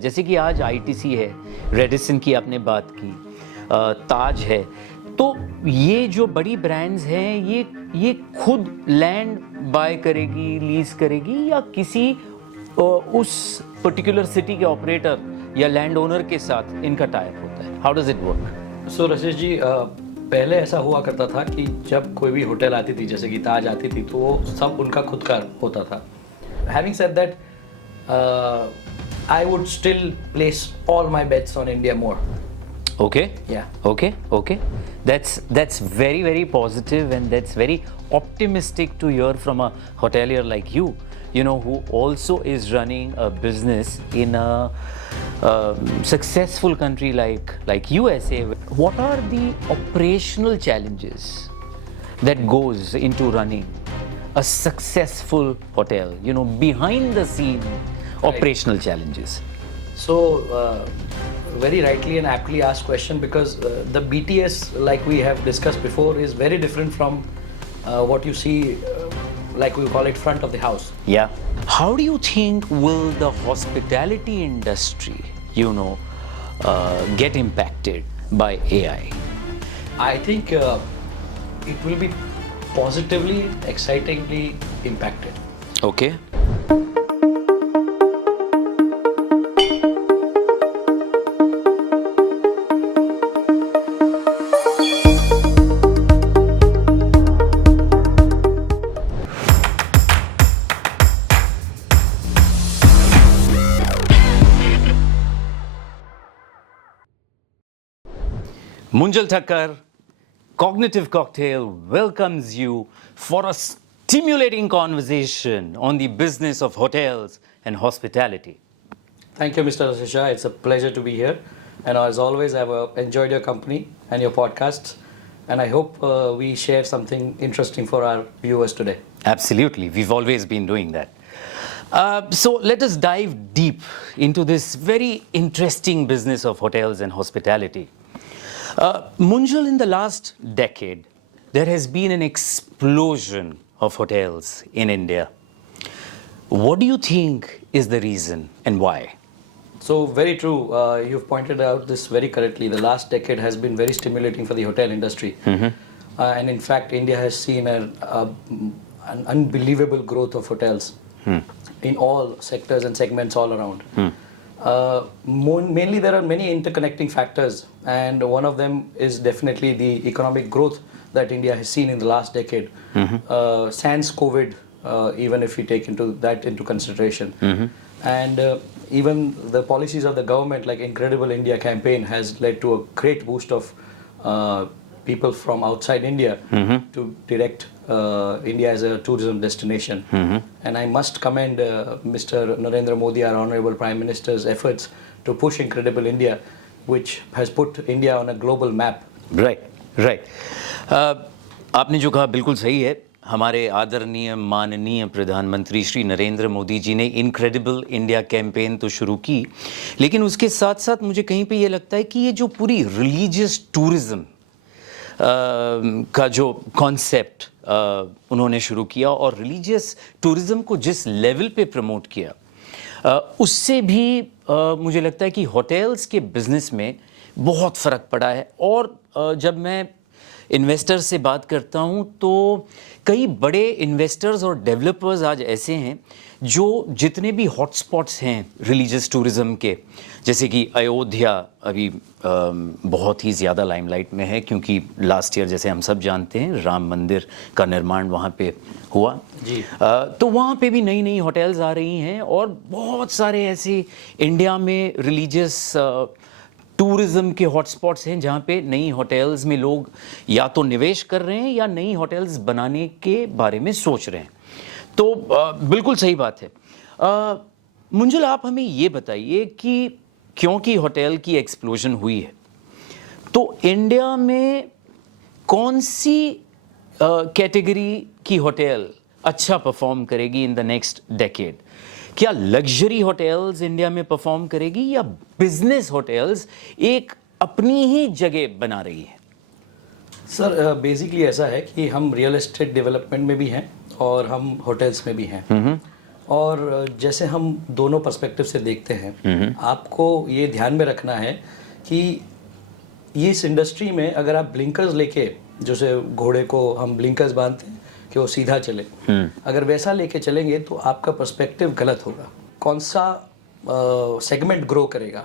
जैसे कि आज आईटीसी है, रेडिसन की आपने बात की, ताज है, तो ये जो बड़ी ब्रांड्स हैं ये खुद लैंड बाय करेगी, लीज करेगी या किसी उस पर्टिकुलर सिटी के ऑपरेटर या लैंड ओनर के साथ इनका टाई अप होता है? How does it work? So Rasesh ji, पहले ऐसा हुआ करता था कि जब कोई भी होटल आती थी, जैसे कि ताज आती थी, तो वो सब उनका खुद का होता था. Having said that, I would still place all my bets on India more. Okay. Yeah. Okay. That's very, very positive, and that's very optimistic to hear from a hotelier like you, who also is running a business in a successful country like USA. What are the operational challenges that goes into running a successful hotel? Behind the scene operational challenges. So, very rightly and aptly asked question, because the BTS, like we have discussed before, is very different from what you see, like we call it, front of the house. Yeah. How do you think will the hospitality industry, get impacted by AI? I think it will be positively, excitingly impacted. Okay. Munjal Thakkar, Cognitive Cocktail, welcomes you for a stimulating conversation on the business of hotels and hospitality. Thank you, Mr. Rasesh Shah. It's a pleasure to be here. And as always, I've enjoyed your company and your podcasts. And I hope we share something interesting for our viewers today. Absolutely. We've always been doing that. So let us dive deep into this very interesting business of hotels and hospitality. Munjal, in the last decade, there has been an explosion of hotels in India. What do you think is the reason and why? So, very true. You've pointed out this very correctly. The last decade has been very stimulating for the hotel industry. And in fact, India has seen an unbelievable growth of hotels in all sectors and segments all around. Mainly, there are many interconnecting factors, and one of them is definitely the economic growth that India has seen in the last decade. Sans COVID, even if we take into consideration. And even the policies of the government, like Incredible India campaign, has led to a great boost of people from outside India to direct India as a tourism destination. And I must commend Mr. Narendra Modi, our Honorable Prime Minister's efforts to push Incredible India, which has put India on a global map. Right. आपने जो कहा बिल्कुल सही है. हमारे आदरणीय माननीय प्रधानमंत्री श्री नरेंद्र मोदी जी ने इनक्रेडिबल इंडिया कैंपेन तो शुरू की, लेकिन उसके साथ साथ मुझे कहीं पे ये लगता है कि ये जो पूरी रिलीजियस टूरिज्म का जो कॉन्सेप्ट उन्होंने शुरू किया और रिलीजियस टूरिज्म को जिस लेवल पे प्रमोट किया, उससे भी मुझे लगता है कि होटल्स के बिजनेस में बहुत फ़र्क पड़ा है. और जब मैं इन्वेस्टर्स से बात करता हूँ तो कई बड़े इन्वेस्टर्स और डेवलपर्स आज ऐसे हैं जो जितने भी हॉटस्पॉट्स हैं रिलीजियस टूरिज़म के, जैसे कि अयोध्या अभी बहुत ही ज़्यादा लाइमलाइट में है, क्योंकि लास्ट ईयर जैसे हम सब जानते हैं राम मंदिर का निर्माण वहाँ पे हुआ जी. तो वहाँ पे भी नई नई होटल्स आ रही हैं और बहुत सारे ऐसे इंडिया में रिलीजियस टूरिज्म के हॉटस्पॉट्स हैं जहाँ पे नई होटल्स में लोग या तो निवेश कर रहे हैं या नई होटल्स बनाने के बारे में सोच रहे हैं. तो बिल्कुल सही बात है. मुंजल, आप हमें ये बताइए कि क्योंकि होटल की एक्सप्लोजन हुई है, तो इंडिया में कौन सी कैटेगरी की होटल अच्छा परफॉर्म करेगी इन द नेक्स्ट डेकेड? क्या लग्जरी होटल्स इंडिया में परफॉर्म करेगी या बिजनेस होटल्स एक अपनी ही जगह बना रही है? सर, बेसिकली ऐसा है कि हम रियल एस्टेट डेवलपमेंट में भी हैं और हम होटल्स में भी हैं. और जैसे हम दोनों पर्सपेक्टिव से देखते हैं, आपको ये ध्यान में रखना है कि ये इस इंडस्ट्री में अगर आप ब्लिंकर्स लेके, जैसे घोड़े को हम ब्लिंकर्स बांधते हैं कि वो सीधा चले, अगर वैसा लेके चलेंगे तो आपका पर्सपेक्टिव गलत होगा। कौन सा सेगमेंट ग्रो करेगा?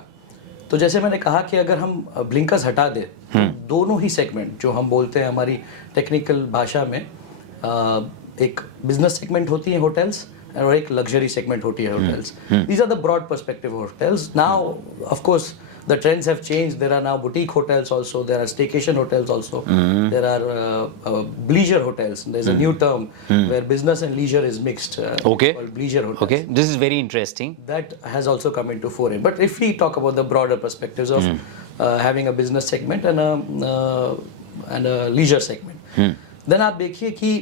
तो जैसे मैंने कहा कि अगर हम ब्लिंकर्स हटा दें तो दोनों ही सेगमेंट जो हम बोलते हैं हमारी टेक्निकल भाषा में, एक बिजनेस सेगमेंट होती है होटल्स और एक लग्जरी सेगमेंट होती है hotels. These are the broad perspective hotels. Now of course the trends have changed. There are now boutique hotels also, there are staycation hotels also, there are bleisure hotels. There's a new term where business and leisure is mixed, Okay. called bleisure hotels. Okay, this is very interesting. That has also come into foray. But if we talk about the broader perspectives of having a business segment and a leisure segment, then आप देखिए कि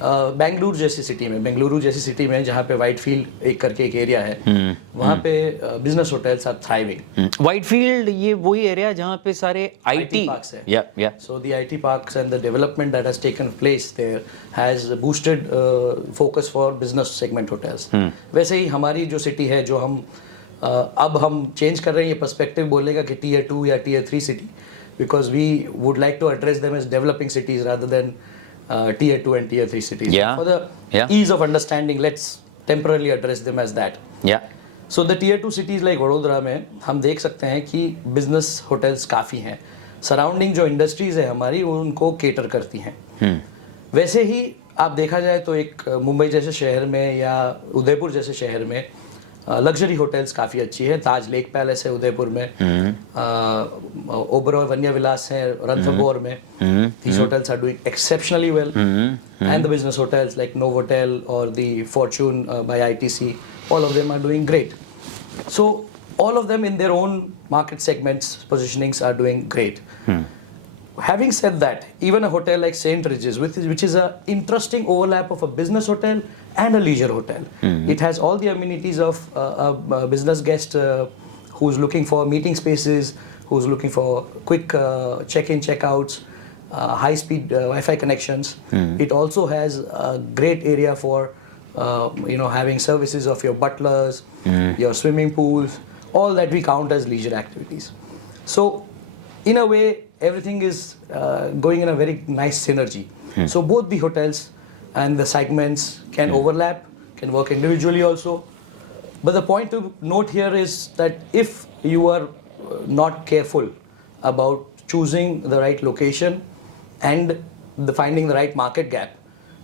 बेंगलुरु जैसी city में जहाँ पे वाइटफील्ड एक करके एक एरिया है, वहाँ पे business hotels are thriving. Whitefield ये वही एरिया जहाँ पे सारे आईटी पार्क्स है। या So the IT parks and the development that has taken place there has boosted focus for business segment hotels. वैसे ही हमारी जो सिटी है, जो हम अब हम चेंज कर रहे हैं ये पर्सपेक्टिव बोलने का कि Tier 2 या Tier 3 city, because we would like to address them as developing cities rather than Tier 2 and Tier 3 cities. Yeah. For the ease of understanding, let's temporarily address them as that. या So the Tier 2 cities like Vadodara में हम देख सकते हैं कि business hotels काफ़ी हैं। Surrounding जो इंडस्ट्रीज़ है हमारी वो उनको केटर करती हैं। वैसे ही आप देखा जाए तो एक मुंबई जैसे शहर में या उदयपुर जैसे शहर में लग्जरी होटल्स काफ़ी अच्छी है। ताज लेक पैलेस है उदयपुर में, ओबरॉय वन्य विलास है रणथंबोर में। These hotels are doing exceptionally well, and the business hotels like Novotel or the Fortune by ITC, all of them are doing great. So all of them in their own market segments, positionings are doing great. Having said that, even a hotel like St. Regis, which is an interesting overlap of a business hotel and a leisure hotel. It has all the amenities of a business guest who's looking for meeting spaces, who's looking for quick check-in, check-outs, high-speed Wi-Fi connections. It also has a great area for having services of your butlers, your swimming pools, all that we count as leisure activities. So in a way, everything is going in a very nice synergy. So both the hotels and the segments can overlap, can work individually also. But the point to note here is that if you are not careful about choosing the right location and finding the right market gap,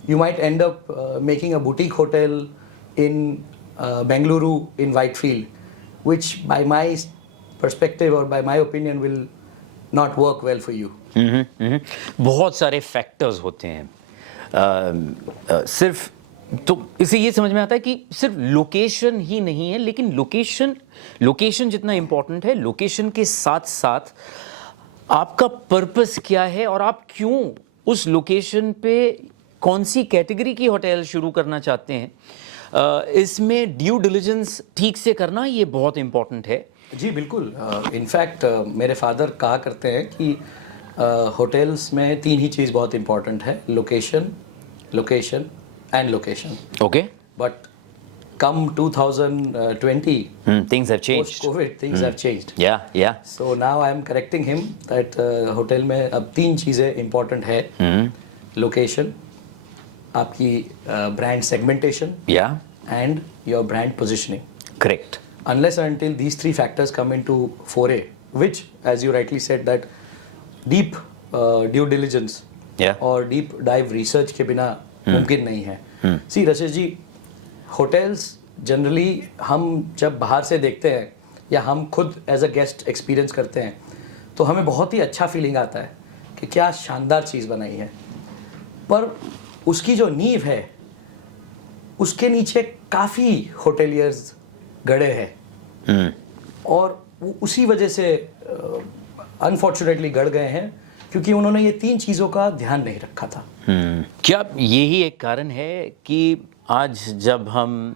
you might end up making a boutique hotel in Bengaluru in Whitefield, which by my perspective or by my opinion will not work well for you. बहुत सारे factors होते हैं। सिर्फ तो इसे ये समझ में आता है कि सिर्फ लोकेशन ही नहीं है, लेकिन लोकेशन जितना इम्पोर्टेंट है, लोकेशन के साथ साथ आपका पर्पस क्या है और आप क्यों उस लोकेशन पे कौन सी कैटेगरी की होटल शुरू करना चाहते हैं, इसमें ड्यू डिलिजेंस ठीक से करना ये बहुत इम्पोर्टेंट है। जी बिल्कुल। इनफैक्ट मेरे फादर कहा करते हैं कि होटल्स में तीन ही चीज़ बहुत इम्पोर्टेंट है, location, location and location. Okay. But come 2020, things have changed. Post-COVID, things have changed. Yeah. So now I am correcting him that hotel में अब तीन चीज़ें इम्पोर्टेंट है, लोकेशन, आपकी brand segmentation, and your brand positioning. Correct. Unless and until these three factors come into foray, which, as you rightly said, that deep due diligence or deep dive research के बिना मुमकिन नहीं है। See, Rashesh जी, hotels generally हम जब बाहर से देखते हैं या हम खुद एज अ गेस्ट एक्सपीरियंस करते हैं तो हमें बहुत ही अच्छा फीलिंग आता है कि क्या शानदार चीज़ बनाई है, पर उसकी जो नींव है उसके नीचे काफ़ी होटेलियर्स गड़े हैं और वो उसी वजह से अनफॉर्चुनेटली गड़ गए हैं क्योंकि उन्होंने ये तीन चीज़ों का ध्यान नहीं रखा था। क्या यही एक कारण है कि आज जब हम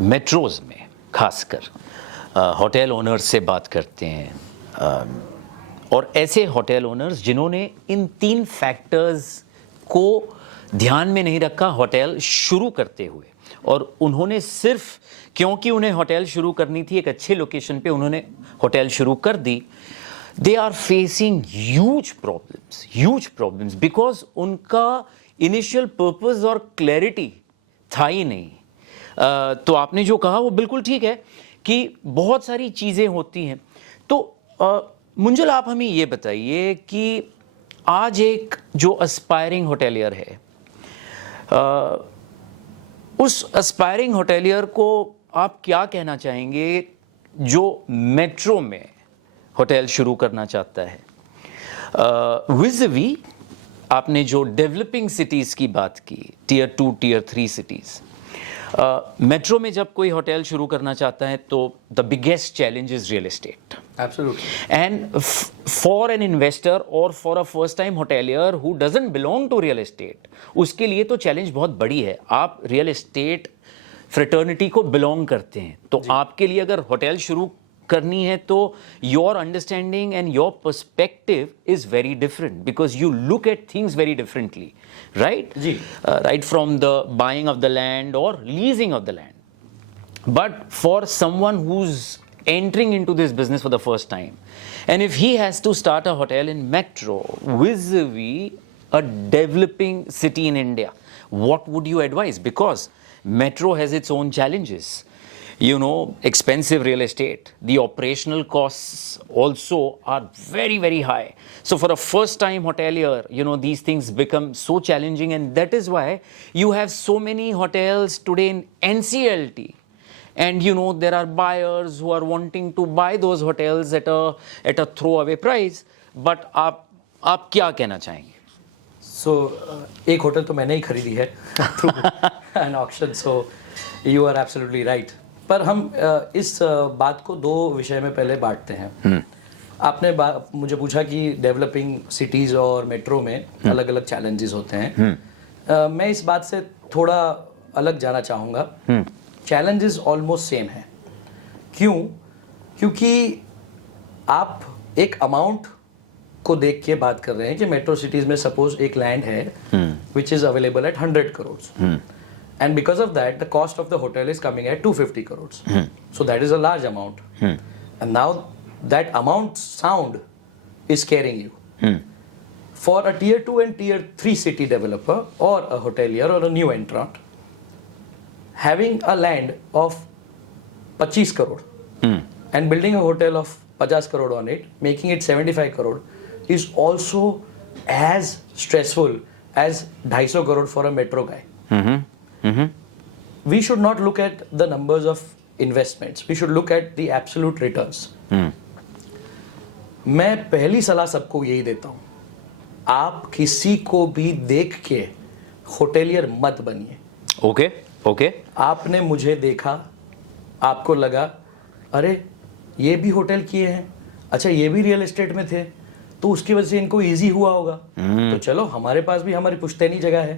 मेट्रोज़ में खासकर होटल ओनर्स से बात करते हैं और ऐसे होटल ओनर्स जिन्होंने इन तीन फैक्टर्स को ध्यान में नहीं रखा होटल शुरू करते हुए, और उन्होंने सिर्फ क्योंकि उन्हें होटल शुरू करनी थी एक अच्छे लोकेशन पे, उन्होंने होटल शुरू कर दी. They are facing huge problems because उनका इनिशियल पर्पस और क्लैरिटी था ही नहीं. तो आपने जो कहा वो बिल्कुल ठीक है कि बहुत सारी चीज़ें होती हैं. तो मुंजल, आप हमें ये बताइए कि आज एक जो अस्पायरिंग होटेलियर है, उस अस्पायरिंग होटेलियर को आप क्या कहना चाहेंगे जो मेट्रो में होटल शुरू करना चाहता है, विज़-वी आपने जो डेवलपिंग सिटीज़ की बात की, टियर 2 टियर 3 सिटीज़, मेट्रो में जब कोई होटल शुरू करना चाहता है तो the biggest challenge is real estate. Absolutely. And for an investor or for a first time hotelier who doesn't belong to real estate, उसके लिए तो चैलेंज बहुत बड़ी है. आप रियल एस्टेट फ्रेटर्निटी को बिलोंग करते हैं, तो आपके लिए अगर होटल शुरू करनी है तो your understanding and your perspective is very different because you look at things very differently, right? Right from the buying of the land और leasing of the land. But for someone who's entering into this business for the first time, and if he has to start a hotel in metro vis-a-vis a developing city in India, what would you advise? Because metro has its own challenges. You know, expensive real estate, the operational costs also are very, very high. So for a first time hotelier, you know, these things become so challenging, and that is why you have so many hotels today in NCLT. And you know, there are buyers who are wanting to buy those hotels at a throwaway price. But आप क्या कहना चाहेंगे? So एक hotel तो मैंने ही खरीदी है through an auction. So you are absolutely right. पर हम इस बात को दो विषय में पहले बांटते हैं. आपने मुझे पूछा कि डेवलपिंग सिटीज और मेट्रो में अलग अलग चैलेंजेस होते हैं. मैं इस बात से थोड़ा अलग जाना चाहूँगा. चैलेंजेस ऑलमोस्ट सेम है. क्यों? क्योंकि आप एक अमाउंट को देख के बात कर रहे हैं कि मेट्रो सिटीज में सपोज एक लैंड है which is available at 100 crores, and because of that the cost of the hotel is coming at 250 crores. So that is a large amount. And now that amount sound is scaring you. For a tier 2 and tier 3 city developer or a hotelier or a new entrant, having a land of 25 crore and building a hotel of 50 crore on it, making it 75 crore is also as stressful as 250 crore for a metro guy. We should not look at the numbers of investments. We should look at the absolute returns. मैं पहली सलाह सबको यही देता हूँ, आप किसी को भी देख के होटेलियर मत बनिए. ओके. आपने मुझे देखा, आपको लगा अरे ये भी होटल किए हैं, अच्छा ये भी रियल एस्टेट में थे, तो उसकी वजह से इनको इजी हुआ होगा, तो चलो हमारे पास भी हमारी पुश्तैनी जगह है,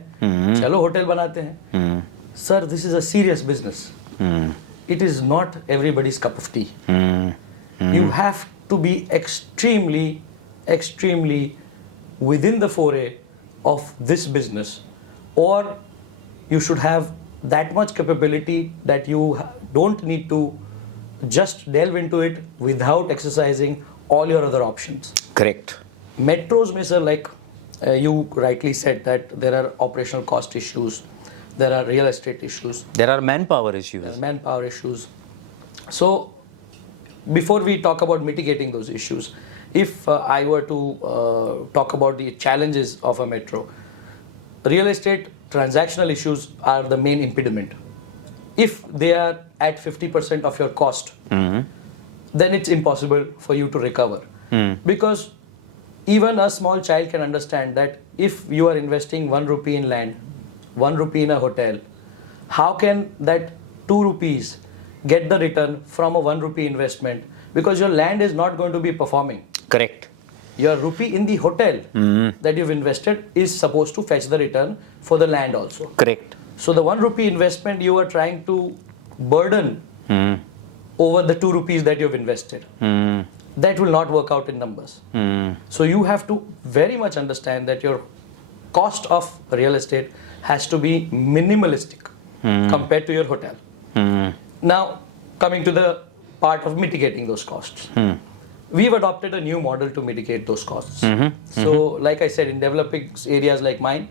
चलो होटल बनाते हैं. Sir, this is a serious business. It is not everybody's cup of tea. You have to be extremely within the foray of this business, or you should have that much capability that you don't need to just delve into it without exercising all your other options. Correct. Metros mein, sir, like you rightly said that there are operational cost issues, there are real estate issues, there are manpower issues. So before we talk about mitigating those issues, if I were to talk about the challenges of a metro, real estate transactional issues are the main impediment. If they are at 50% of your cost, then it's impossible for you to recover. Because even a small child can understand that if you are investing 1 rupee in land, 1 rupee in a hotel, how can that 2 rupees get the return from a 1 rupee investment? Because your land is not going to be performing. Correct. Your rupee in the hotel that you've invested is supposed to fetch the return for the land also. Correct. So the 1 rupee investment you are trying to burden over the 2 rupees that you've invested. That will not work out in numbers. So you have to very much understand that your cost of real estate has to be minimalistic compared to your hotel. Now, coming to the part of mitigating those costs. We've adopted a new model to mitigate those costs. So, like I said, in developing areas like mine,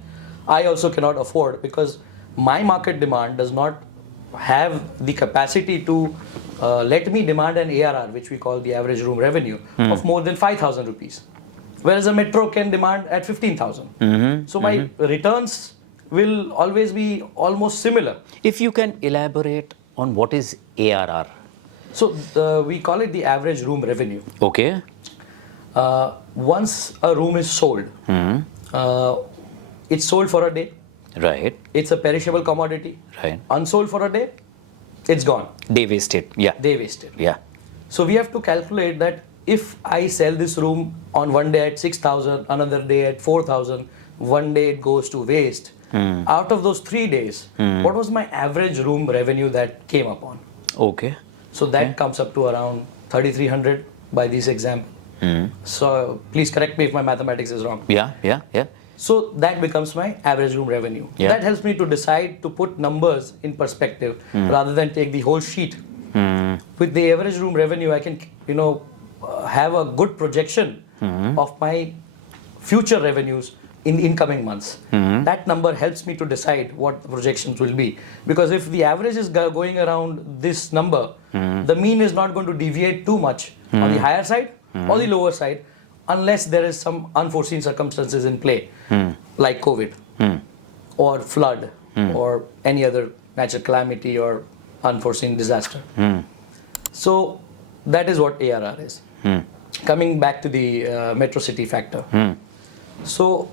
I also cannot afford, because my market demand does not have the capacity to let me demand an ARR, which we call the average room revenue, of more than 5,000 rupees. Whereas a metro can demand at 15,000. So my returns will always be almost similar. If you can elaborate on what is ARR. So we call it the average room revenue. Okay. Once a room is sold, it's sold for a day. Right. It's a perishable commodity. Right. Unsold for a day, it's gone. Day wasted. Yeah. Day wasted. Yeah. So we have to calculate that if I sell this room on one day at 6,000, another day at 4,000, one day it goes to waste. Out of those 3 days, what was my average room revenue that came upon? Okay. So that comes up to around 3,300 by this example. So please correct me if my mathematics is wrong. Yeah. So that becomes my average room revenue. Yeah. That helps me to decide to put numbers in perspective rather than take the whole sheet. With the average room revenue, I can, have a good projection of my future revenues in incoming months. That number helps me to decide what the projections will be. Because if the average is going around this number, the mean is not going to deviate too much on the higher side or the lower side, unless there is some unforeseen circumstances in play, like COVID or flood or any other natural calamity or unforeseen disaster. So that is what ARR is. Coming back to the metro city factor. So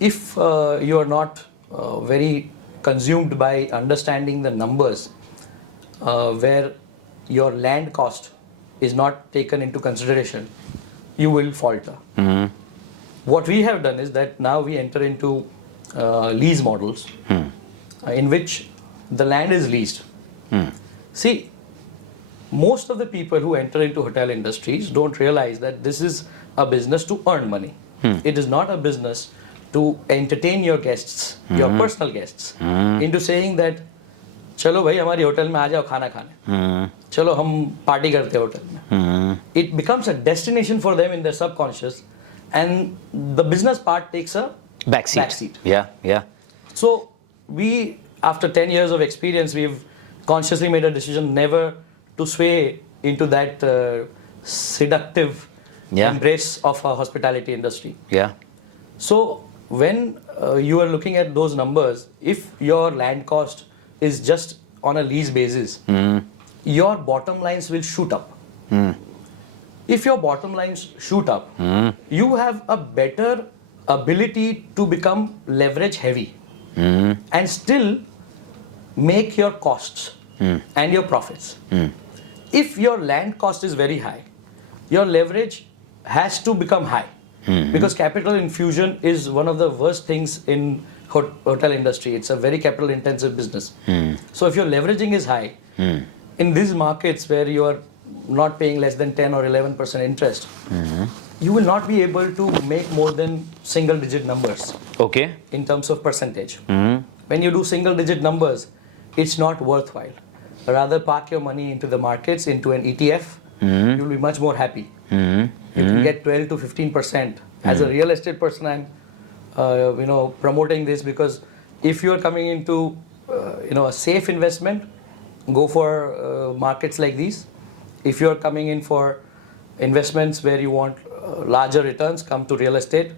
if you are not very consumed by understanding the numbers, where your land cost is not taken into consideration, you will falter. What we have done is that now we enter into lease models in which the land is leased. See, most of the people who enter into hotel industries don't realize that this is a business to earn money. It is not a business to entertain your guests, your personal guests, into saying that चलो भाई हमारी hotel में आ जाओ खाना खाने, चलो हम party करते हैं होटल में. It becomes a destination for them in their subconscious, and the business part takes a backseat. Yeah. So we, after 10 years of experience, we've consciously made a decision never to sway into that seductive embrace of a hospitality industry. Yeah. So when you are looking at those numbers, if your land cost is just on a lease basis, your bottom lines will shoot up. If your bottom lines shoot up, you have a better ability to become leverage heavy and still make your costs and your profits. If your land cost is very high, your leverage has to become high, because capital infusion is one of the worst things in hotel industry. It's a very capital intensive business. So if your leveraging is high, in these markets where you are not paying less than 10 or 11% interest, you will not be able to make more than single digit numbers. Okay. In terms of percentage. When you do single digit numbers, it's not worthwhile. Rather park your money into the markets, into an ETF, you'll be much more happy. You can get 12 to 15%. As a real estate person, I'm promoting this, because if you're coming into a safe investment, go for markets like these. If you're coming in for investments where you want larger returns, come to real estate.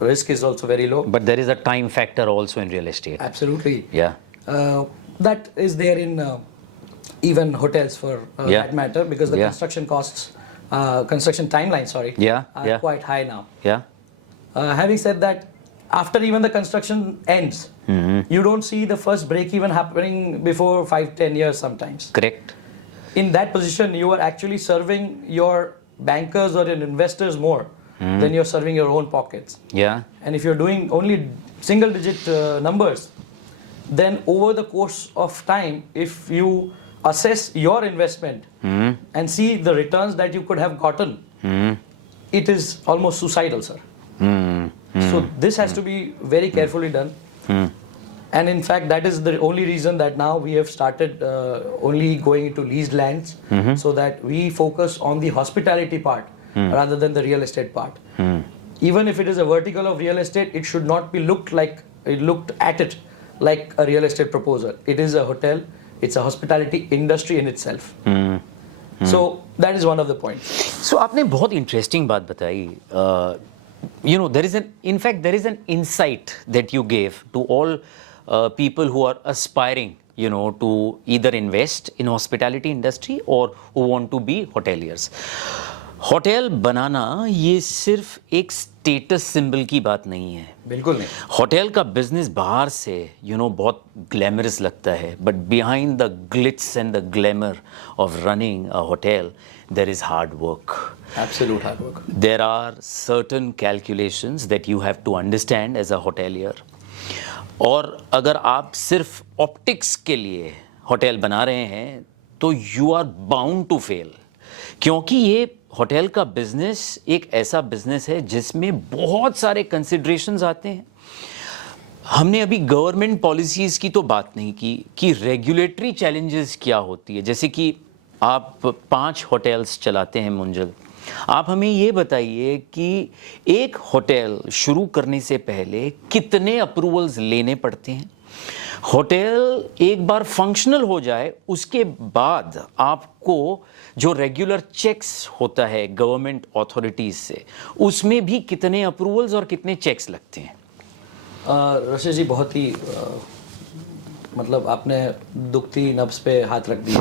Risk is also very low. But there is a time factor also in real estate. Absolutely. Yeah. That is there in even hotels for that matter, because the construction costs, construction timelines, are quite high now. Yeah. Having said that, after even the construction ends, you don't see the first break even happening before 5-10 years sometimes. Correct. In that position, you are actually serving your bankers or your investors more than you're serving your own pockets. Yeah. And if you're doing only single digit numbers, then over the course of time, if you assess your investment and see the returns that you could have gotten, it is almost suicidal, sir. So So this has to be very carefully done. And in fact, that is the only reason that now we have started only going into leased lands, so that we focus on the hospitality part rather than the real estate part. Even if it is a vertical of real estate, it should not be looked at it like a real estate proposal. It is a hotel. It's a hospitality industry in itself. So that is one of the points. So आपने बहुत interesting बात बताई. There is an insight that you gave to all people who are aspiring, to either invest in hospitality industry or who want to be hoteliers. Hotel बनाना ये सिर्फ एक status symbol की बात नहीं है. बिल्कुल नहीं. होटल का बिजनेस बाहर से बहुत ग्लैमरस लगता है, but behind the Glitz and the glamour of running a hotel there is hard work. Absolute hard work. There are certain calculations that you have to understand as a hotelier. और अगर आप सिर्फ optics के लिए hotel बना रहे हैं तो you are bound to fail. क्योंकि ये होटल का बिजनेस एक ऐसा बिजनेस है जिसमें बहुत सारे कंसिडरेशंस आते हैं. हमने अभी गवर्नमेंट पॉलिसीज़ की तो बात नहीं की कि रेगुलेटरी चैलेंजेस क्या होती है. जैसे कि आप 5 होटल्स चलाते हैं मुंजल, आप हमें ये बताइए कि एक होटल शुरू करने से पहले कितने अप्रूवल्स लेने पड़ते हैं. होटल एक बार फंक्शनल हो जाए उसके बाद आपको जो रेगुलर चेक्स होता है गवर्नमेंट अथॉरिटीज से, उसमें भी कितने अप्रूवल्स और कितने चेक्स लगते हैं. रशेश जी, बहुत ही मतलब आपने दुखती नब्ज पे हाथ रख दिया.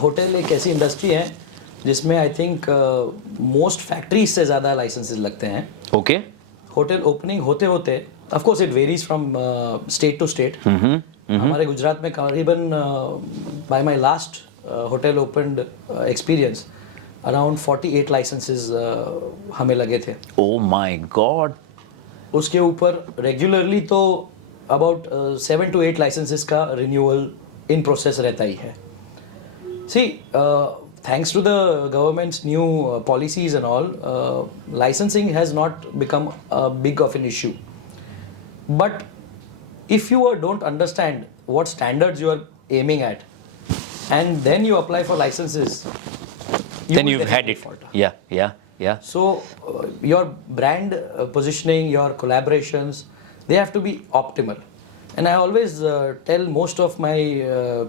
होटल एक ऐसी इंडस्ट्री है जिसमें आई थिंक मोस्ट फैक्ट्रीज से ज़्यादा लाइसेंसेस लगते हैं. ओके. होटल ओपनिंग होते होते of course it varies from state to state. हमारे गुजरात में करीबन by my last hotel opened experience around 48 licences हमें लगे थे. Oh my God. उसके ऊपर रेगुलरली तो अबाउट 7 to 8 लाइसेंसेस का रिन्यूअल इन प्रोसेस रहता ही है. सी thanks to the government's new policies and all, licensing has not become a big of an issue. But if you don't understand what standards you are aiming at, and then you apply for licenses, then you've had it. Yeah. So your brand positioning, your collaborations, they have to be optimal. And I always tell most of my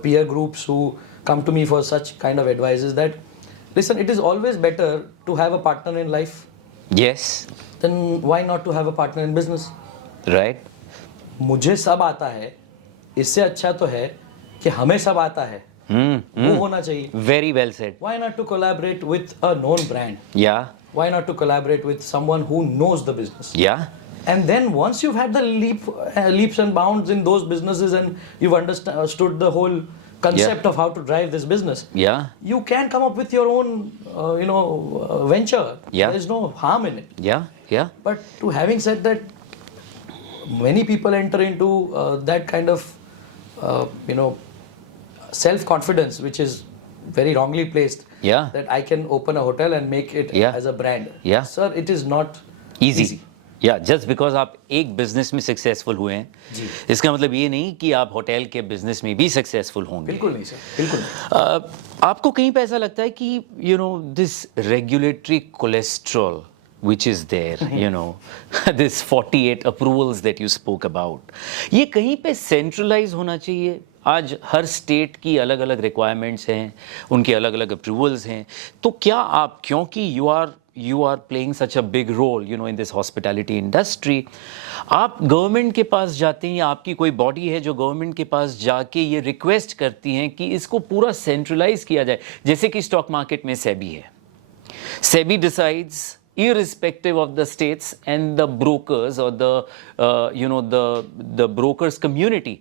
peer groups who come to me for such kind of advices that, listen, it is always better to have a partner in life. Yes. Then why not to have a partner in business? Right. मुझे सब आता है, इससे अच्छा तो है कि हमें सब आता है. वो होना चाहिए. Very well said. Why not to collaborate with a known brand? Yeah. Why not to collaborate with someone who knows the business? Yeah. And then once you've had the leaps and bounds in those businesses and you've understood the whole concept of how to drive this business, you can come up with your own venture. There is no harm in it. Yeah. But to having said that, many people enter into that kind of self-confidence which is very wrongly placed. That I can open a hotel and make it as a brand. Sir, it is not easy. Just because आप एक business में successful हुए हैं, इसका मतलब ये नहीं कि आप होटल के बिजनेस में भी सक्सेसफुल होंगे. बिल्कुल नहीं सर, बिल्कुल नहीं. आपको कहीं पे ऐसा लगता है कि this regulatory cholesterol which is there, this 48 approvals that you spoke about, ये कहीं पे सेंट्रलाइज होना चाहिए. आज हर स्टेट की अलग अलग रिक्वायरमेंट्स हैं, उनके अलग अलग अप्रूवल्स हैं. तो क्या आप, क्योंकि you are playing such a big role in this hospitality industry, आप गवर्नमेंट के पास जाते हैं या आपकी कोई बॉडी है जो गवर्नमेंट के पास जाके ये रिक्वेस्ट करती हैं कि इसको पूरा सेंट्रलाइज किया जाए, जैसे कि स्टॉक मार्केट में सेबी है. SEBI decides irrespective of the states and the brokers or the brokers community,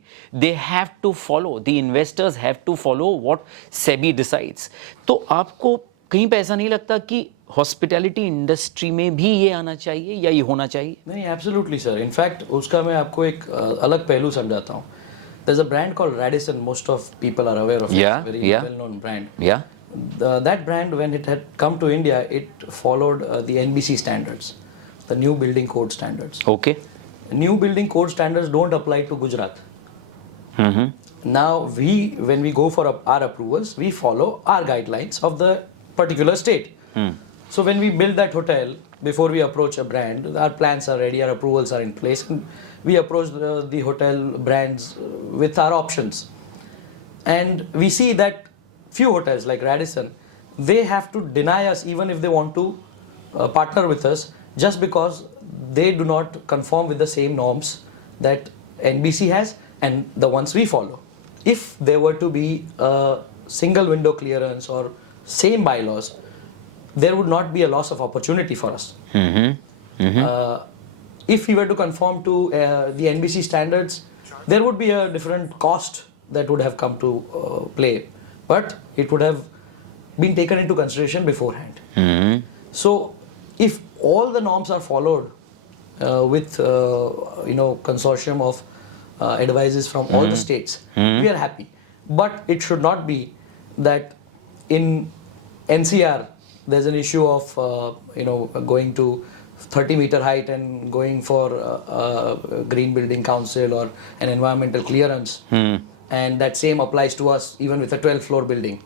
they have to follow, the investors have to follow what SEBI decides. तो आपको कहीं पे ऐसा नहीं लगता कि हॉस्पिटैलिटी इंडस्ट्री में भी ये आना चाहिए या ये होना चाहिए? नहीं, एब्सोल्युटली सर. इनफैक्ट उसका मैं आपको एक अलग पहलू समझाता हूँ. There's a brand called Radisson. Most of people are aware of it. Very well-known brand. Yeah. That brand, when it had come to India, it followed the NBC standards. the new building code standards. Okay. New building code standards don't apply to Gujarat. Now, when we go for our approvals, we follow our guidelines of the particular state. So when we build that hotel, before we approach a brand, our plans are ready, our approvals are in place, and we approach the hotel brands with our options. And we see that few hotels like Radisson, they have to deny us even if they want to partner with us, just because they do not conform with the same norms that NBC has and the ones we follow. If there were to be a single window clearance or same bylaws, there would not be a loss of opportunity for us. If we were to conform to the NBC standards, there would be a different cost that would have come to play, but it would have been taken into consideration beforehand. So, if all the norms are followed with consortium of advices from all the states, we are happy. But it should not be that in NCR there's an issue of going to 30-meter height and going for a green building council or an environmental clearance, and that same applies to us even with a 12-floor building.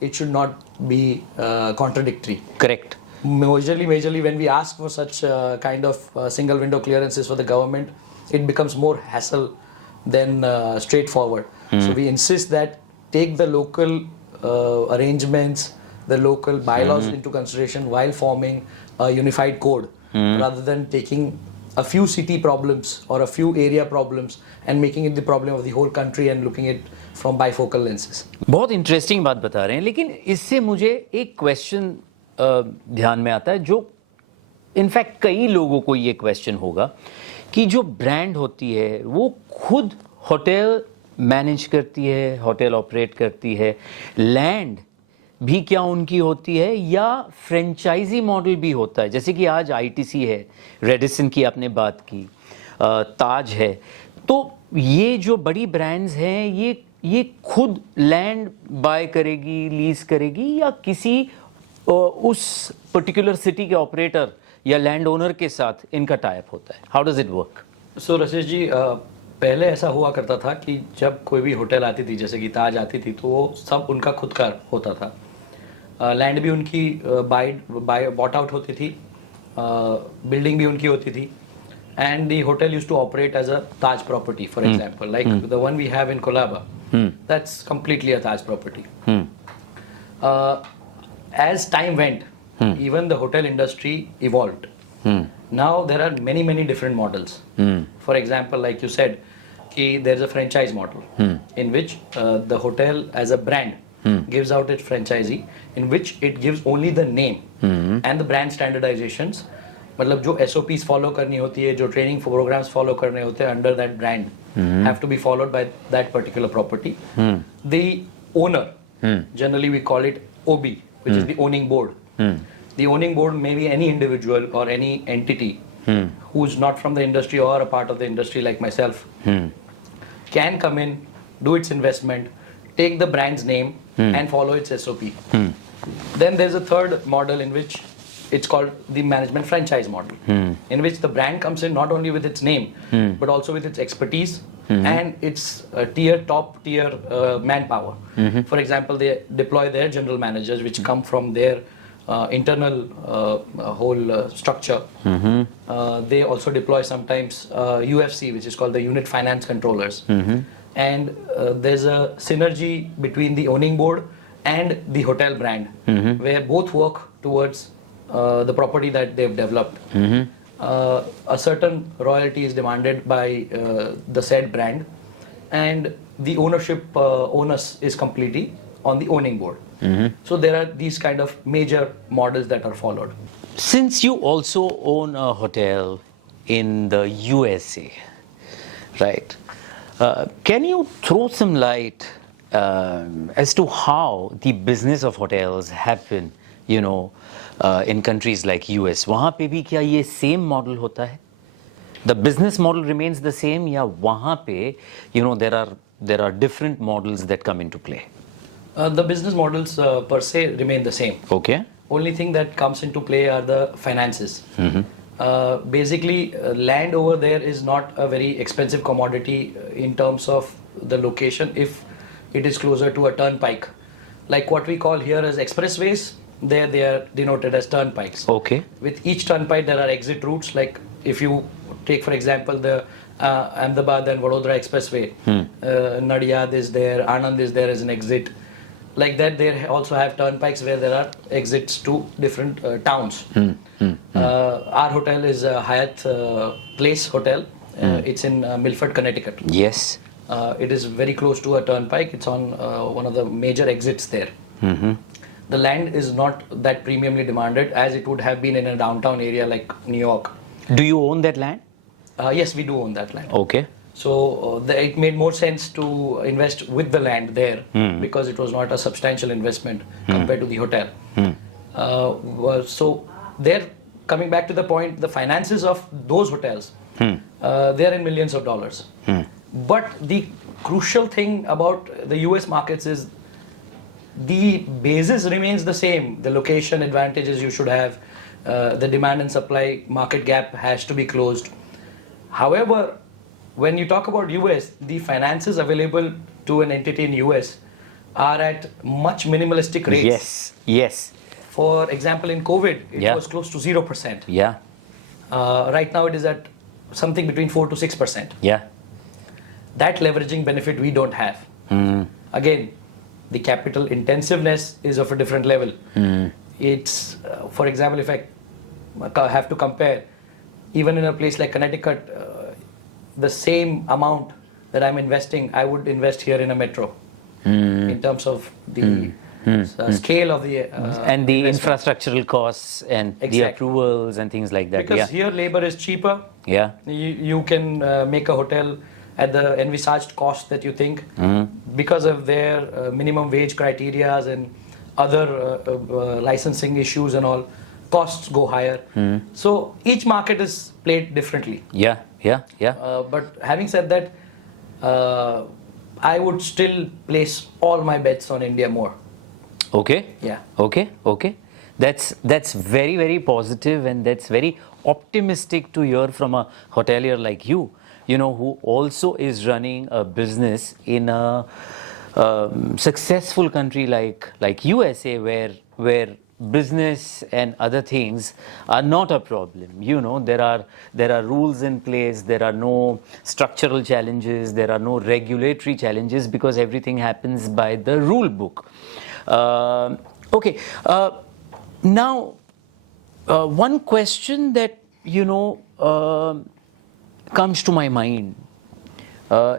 It should not be contradictory. Correct. Majorly when we ask for such kind of single window clearances for the government, it becomes more hassle than straightforward. So we insist that take the local arrangements, the local bylaws into consideration while forming a unified code, rather than taking a few city problems or a few area problems and making it the problem of the whole country and looking at from bifocal lenses. बहुत interesting बात बता रहे हैं, लेकिन इससे मुझे एक question ध्यान में आता है, जो इनफैक्ट कई लोगों को ये क्वेश्चन होगा कि जो ब्रांड होती है वो खुद होटल मैनेज करती है, होटल ऑपरेट करती है, लैंड भी क्या उनकी होती है या फ्रेंचाइजी मॉडल भी होता है? जैसे कि आज आईटीसी है, रेडिसन की आपने बात की, ताज है, तो ये जो बड़ी ब्रांड्स हैं ये खुद लैंड बाय करेगी, लीज करेगी, या किसी उस पर्टिकुलर सिटी के ऑपरेटर या लैंड ओनर के साथ इनका टाई अप होता है? How does it work? So Rasesh ji, पहले ऐसा हुआ करता था कि जब कोई भी होटल आती थी, जैसे कि ताज आती थी, तो वो सब उनका खुद का होता था. लैंड भी उनकी बॉट आउट होती थी, बिल्डिंग भी उनकी होती थी, and the hotel used to operate as a Taj property, for example, like the one we have in Colaba. That's completely a Taj property. As time went, even the hotel industry evolved. Now there are many different models. For example, like you said, there's a franchise model in which the hotel as a brand gives out its franchisee, in which it gives only the name and the brand standardizations. मतलब जो SOPs follow करनी होती है, जो training programs follow करने होते हैं under that brand have to be followed by that particular property. The owner, generally we call it OB, which is the owning board. The owning board may be any individual or any entity who's not from the industry or a part of the industry like myself, can come in, do its investment, take the brand's name and follow its SOP. Then there's a third model in which it's called the management franchise model, in which the brand comes in not only with its name but also with its expertise and its top tier manpower. For example, they deploy their general managers, which come from their internal whole structure. They also deploy sometimes UFC, which is called the unit finance controllers. And there's a synergy between the owning board and the hotel brand, where both work towards the property that they've developed. A certain royalty is demanded by the said brand, and the ownership onus is completely on the owning board. So there are these kind of major models that are followed. Since you also own a hotel in the USA, right? Can you throw some light as to how the business of hotels happen, in countries like US? वहाँ पे भी क्या ये same model होता है? The business model remains the same, या वहाँ पे, there are different models that come into play? The business models per se remain the same. Okay. Only thing that comes into play are the finances. Basically, land over there is not a very expensive commodity in terms of the location if it is closer to a turnpike. Like what we call here as expressways, there they are denoted as turnpikes. Okay. With each turnpike, there are exit routes. Like if you take, for example, the Ahmedabad and Vadodara expressway, Nadiad is there, Anand is there as an exit. Like that, they also have turnpikes where there are exits to different towns. Our hotel is Hyatt Place Hotel. It's in Milford, Connecticut. Yes. It is very close to a turnpike. It's on one of the major exits there. The land is not that premiumly demanded as it would have been in a downtown area like New York. Do you own that land? Yes, we do own that land. Okay. So it made more sense to invest with the land there because it was not a substantial investment compared to the hotel. So there, coming back to the point, the finances of those hotels, they are in millions of dollars. But the crucial thing about the US markets is the basis remains the same. The location advantages you should have, the demand and supply market gap has to be closed. However, when you talk about US, the finances available to an entity in US are at much minimalistic rates. Yes. Yes. For example, in COVID, it was close to 0%. Yeah. Right now, it is at something between 4 to 6%. Yeah. That leveraging benefit we don't have. Again, the capital intensiveness is of a different level. It's, for example, if I have to compare, even in a place like Connecticut, the same amount that I'm investing, I would invest here in a metro in terms of the scale of the and the infrastructural costs and the approvals and things like that. Because here labor is cheaper. Yeah. You can make a hotel at the envisaged cost that you think because of their minimum wage criterias and other licensing issues and all. Costs go higher. So each market is played differently. Yeah. But having said that, I would still place all my bets on India more. Okay. Yeah. Okay. That's very, very positive, and that's very optimistic to hear from a hotelier like you, who also is running a business in a successful country like USA, where business and other things are not a problem. There are rules in place, there are no structural challenges, there are no regulatory challenges because everything happens by the rule book. Okay. Now, one question that comes to my mind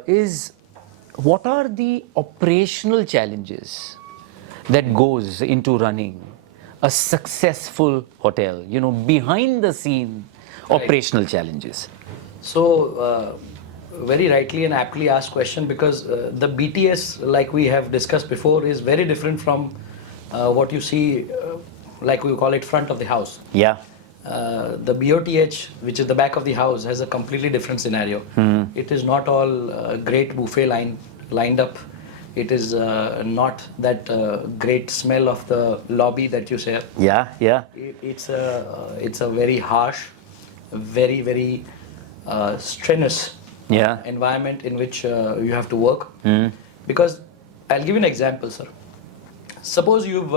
is, what are the operational challenges that goes into running a successful hotel, behind the scene operational challenges? So, very rightly and aptly asked question, because the BTS, like we have discussed before, is very different from what you see, like we call it front of the house. Yeah. The BOTH, which is the back of the house, has a completely different scenario. It is not all great buffet lined up. It is not that great smell of the lobby that you say. Yeah. It's a very harsh, very, very strenuous environment in which you have to work. Because I'll give you an example, sir. Suppose you've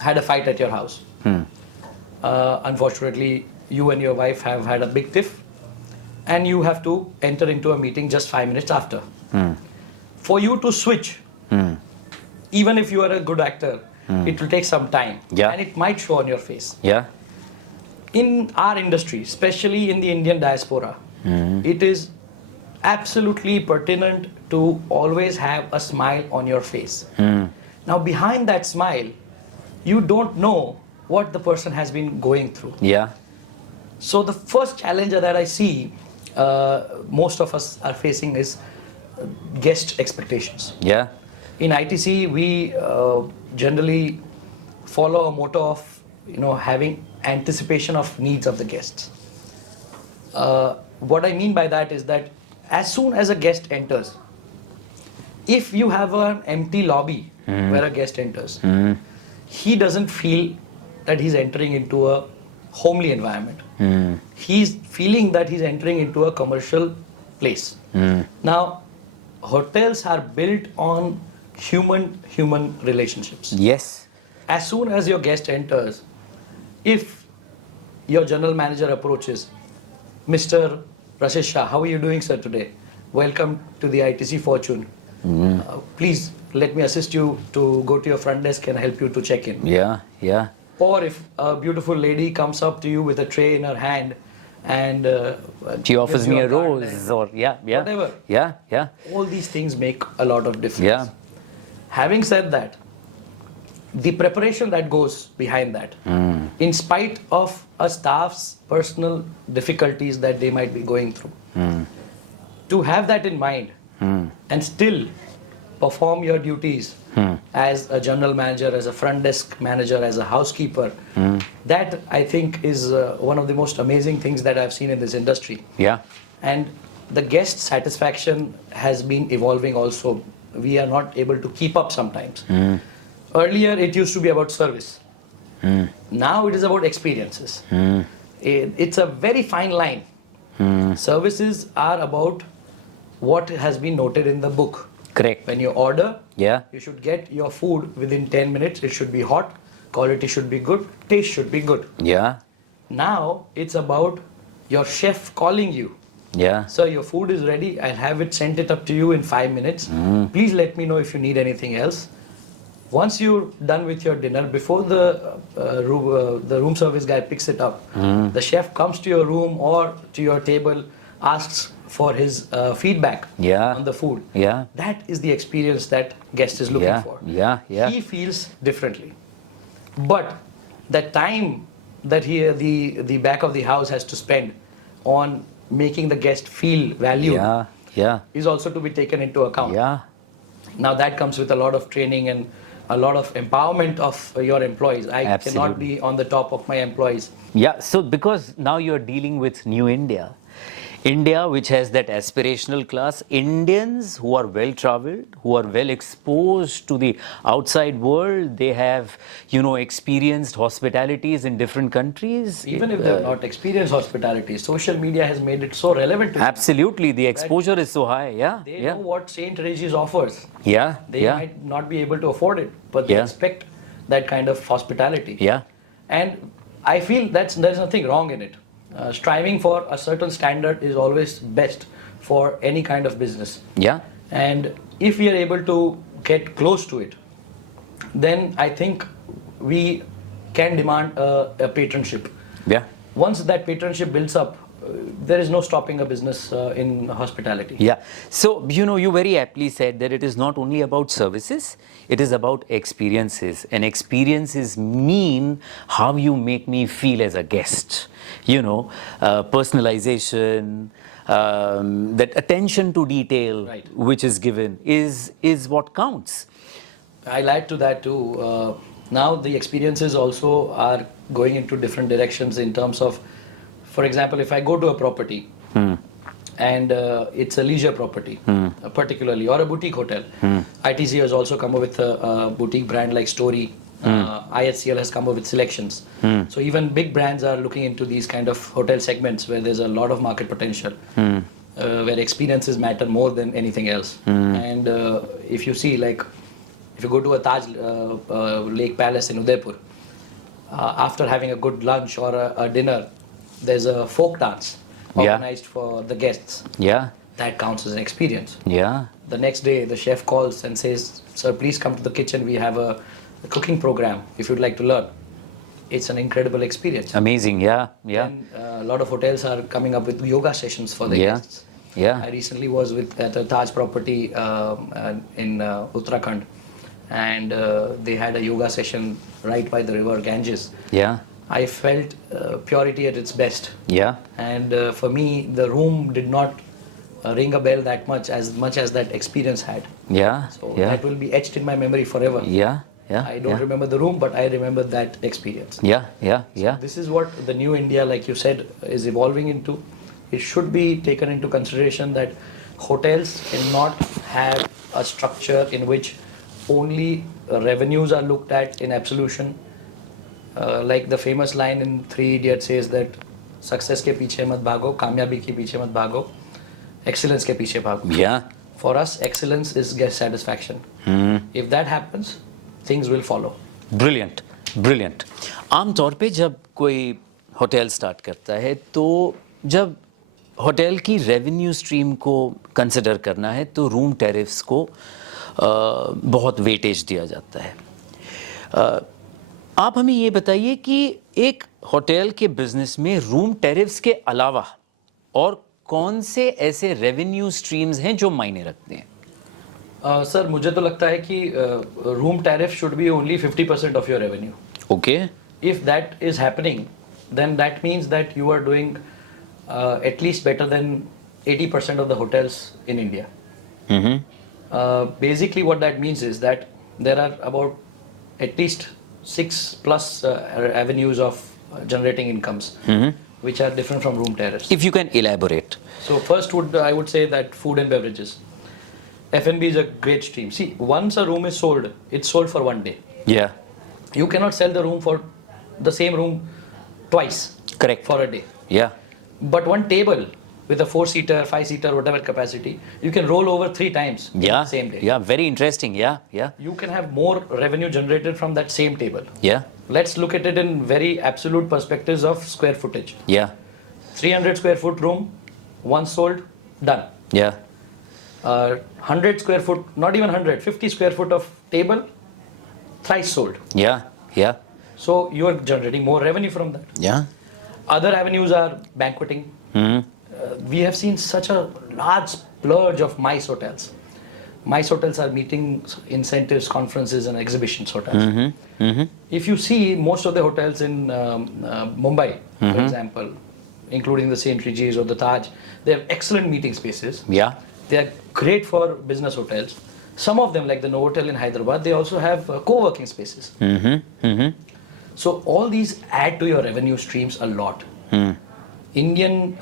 had a fight at your house. Unfortunately, you and your wife have had a big tiff, and you have to enter into a meeting just 5 minutes after. For you to switch, even if you are a good actor, it will take some time, and it might show on your face. Yeah. In our industry, especially in the Indian diaspora, it is absolutely pertinent to always have a smile on your face. Now, behind that smile, you don't know what the person has been going through. Yeah. So the first challenge that I see most of us are facing is guest expectations. Yeah. In ITC, we generally follow a motto of having anticipation of needs of the guests. What I mean by that is that as soon as a guest enters, if you have an empty lobby where a guest enters, he doesn't feel that he's entering into a homely environment. He's feeling that he's entering into a commercial place. Now, hotels are built on human relationships. Yes. As soon as your guest enters, if your general manager approaches, Mr. Rasesh Shah, how are you doing, sir, today? Welcome to the ITC Fortune. Please let me assist you to go to your front desk and help you to check in. Yeah, yeah. Or if a beautiful lady comes up to you with a tray in her hand and She offers gives you me a card rose or whatever. Yeah. All these things make a lot of difference. Yeah. Having said that, the preparation that goes behind that, in spite of a staff's personal difficulties that they might be going through, to have that in mind and still perform your duties as a general manager, as a front desk manager, as a housekeeper, that I think is one of the most amazing things that I've seen in this industry. Yeah. And the guest satisfaction has been evolving also. We are not able to keep up sometimes. Earlier, it used to be about service. Now it is about experiences. It's a very fine line. Services are about what has been noted in the book. Correct. When you order, Yeah. you should get your food within 10 minutes. It should be hot, quality should be good, taste should be good. Yeah. Now it's about your chef calling you. Yeah. Sir, your food is ready. I'll have it sent it up to you in 5 minutes. Please let me know if you need anything else. Once you're done with your dinner, before the room service guy picks it up, the chef comes to your room or to your table, asks for his feedback Yeah. on the food. Yeah. That is the experience that guest is looking Yeah. for. Yeah. Yeah. He feels differently. But the time that the back of the house has to spend on making the guest feel valued Yeah. Yeah. is also to be taken into account. Yeah. Now that comes with a lot of training and a lot of empowerment of your employees. I cannot Absolutely. be on the top of my employees. Yeah, so because now you're dealing with New India, India which has that aspirational class, Indians who are well traveled, who are well exposed to the outside world, they have, experienced hospitalities in different countries. Even if they're not experienced hospitality, social media has made it so relevant to them. Absolutely, the exposure is so high, yeah. They yeah. know what St. Regis offers. Yeah, They yeah, might not be able to afford it, but they Yeah. expect that kind of hospitality. yeah, And I feel there's nothing wrong in it. Striving for a certain standard is always best for any kind of business. yeah, And if we are able to get close to it, then I think we can demand a patronship. yeah. Once that patronship builds up, there is no stopping a business in hospitality. Yeah. So, you very aptly said that it is not only about services, it is about experiences. And experiences mean how you make me feel as a guest. Personalization, that attention to detail Right. which is given is what counts. I'll add to that too. Now the experiences also are going into different directions in terms of, for example, if I go to a property and it's a leisure property, particularly, or a boutique hotel, ITC has also come up with a boutique brand like Story. IHCL has come up with Selections. So even big brands are looking into these kind of hotel segments where there's a lot of market potential, where experiences matter more than anything else. And if you see, like, if you go to a Taj Lake Palace in Udaipur, after having a good lunch or a dinner, there's a folk dance Yeah. organized for the guests. Yeah, That counts as an experience. yeah, The next day, the chef calls and says, "Sir, please come to the kitchen. We have a cooking program if you'd like to learn." It's an incredible experience. amazing, yeah, yeah, And a lot of hotels are coming up with yoga sessions for the Yeah. guests. yeah, I recently was at a Taj property in Uttarakhand, and they had a yoga session right by the river Ganges. yeah, I felt purity at its best. yeah, And for me, the room did not ring a bell that much as that experience had. yeah, So yeah, that will be etched in my memory forever. yeah, yeah, I don't yeah. remember the room, but I remember that experience. Yeah, yeah, yeah. This is what the new India, like you said, is evolving into. It should be taken into consideration that hotels cannot have a structure in which only revenues are looked at in absolution. like the famous line in Three Idiots says that success के पीछे मत भागो, कामयाबी के पीछे मत भागो, excellence के पीछे भागो. Yeah. For us, excellence is guest satisfaction. If that happens, things will follow. Brilliant brilliant. आमतौर पे जब कोई होटल स्टार्ट करता है तो जब होटल की रेवेन्यू स्ट्रीम को कंसिडर करना है तो रूम टैरिफ्स को बहुत वेटेज दिया जाता है. आप हमें ये बताइए कि एक होटल के बिजनेस में रूम टैरिफ्स के अलावा और कौन से ऐसे रेवेन्यू स्ट्रीम्स हैं जो मायने रखते हैं? सर मुझे तो लगता है कि room tariff should be only 50% of your revenue. Okay. If that is happening, then that means that you are doing at least better than 80% of the hotels in India. Basically, what that means is that there are about at least 6 plus avenues of generating incomes, which are different from room tariffs. If you can elaborate. So first, I would say that food and beverages. F&B is a great stream. See, once a room is sold, it's sold for one day. Yeah. You cannot sell the room for the same room twice. Correct. For a day. Yeah. But one table with a 4-seater, 5-seater, whatever capacity, you can roll over 3 times in the same day. Yeah, very interesting. Yeah, yeah. You can have more revenue generated from that same table. Yeah. Let's look at it in very absolute perspectives of square footage. Yeah. 300 square foot room, once sold, done. Yeah. 100 square foot, not even 100, 50 square foot of table, thrice sold. Yeah. Yeah. So you are generating more revenue from that. Yeah. Other avenues are banqueting. We have seen such a large splurge of MICE hotels. MICE hotels are meetings, incentives, conferences, and exhibitions hotels. If you see most of the hotels in Mumbai, for example, including the St. Regis or the Taj, they have excellent meeting spaces. Yeah. They are great for business hotels. Some of them, like the Novotel in Hyderabad, they also have co-working spaces. So all these add to your revenue streams a lot. Indian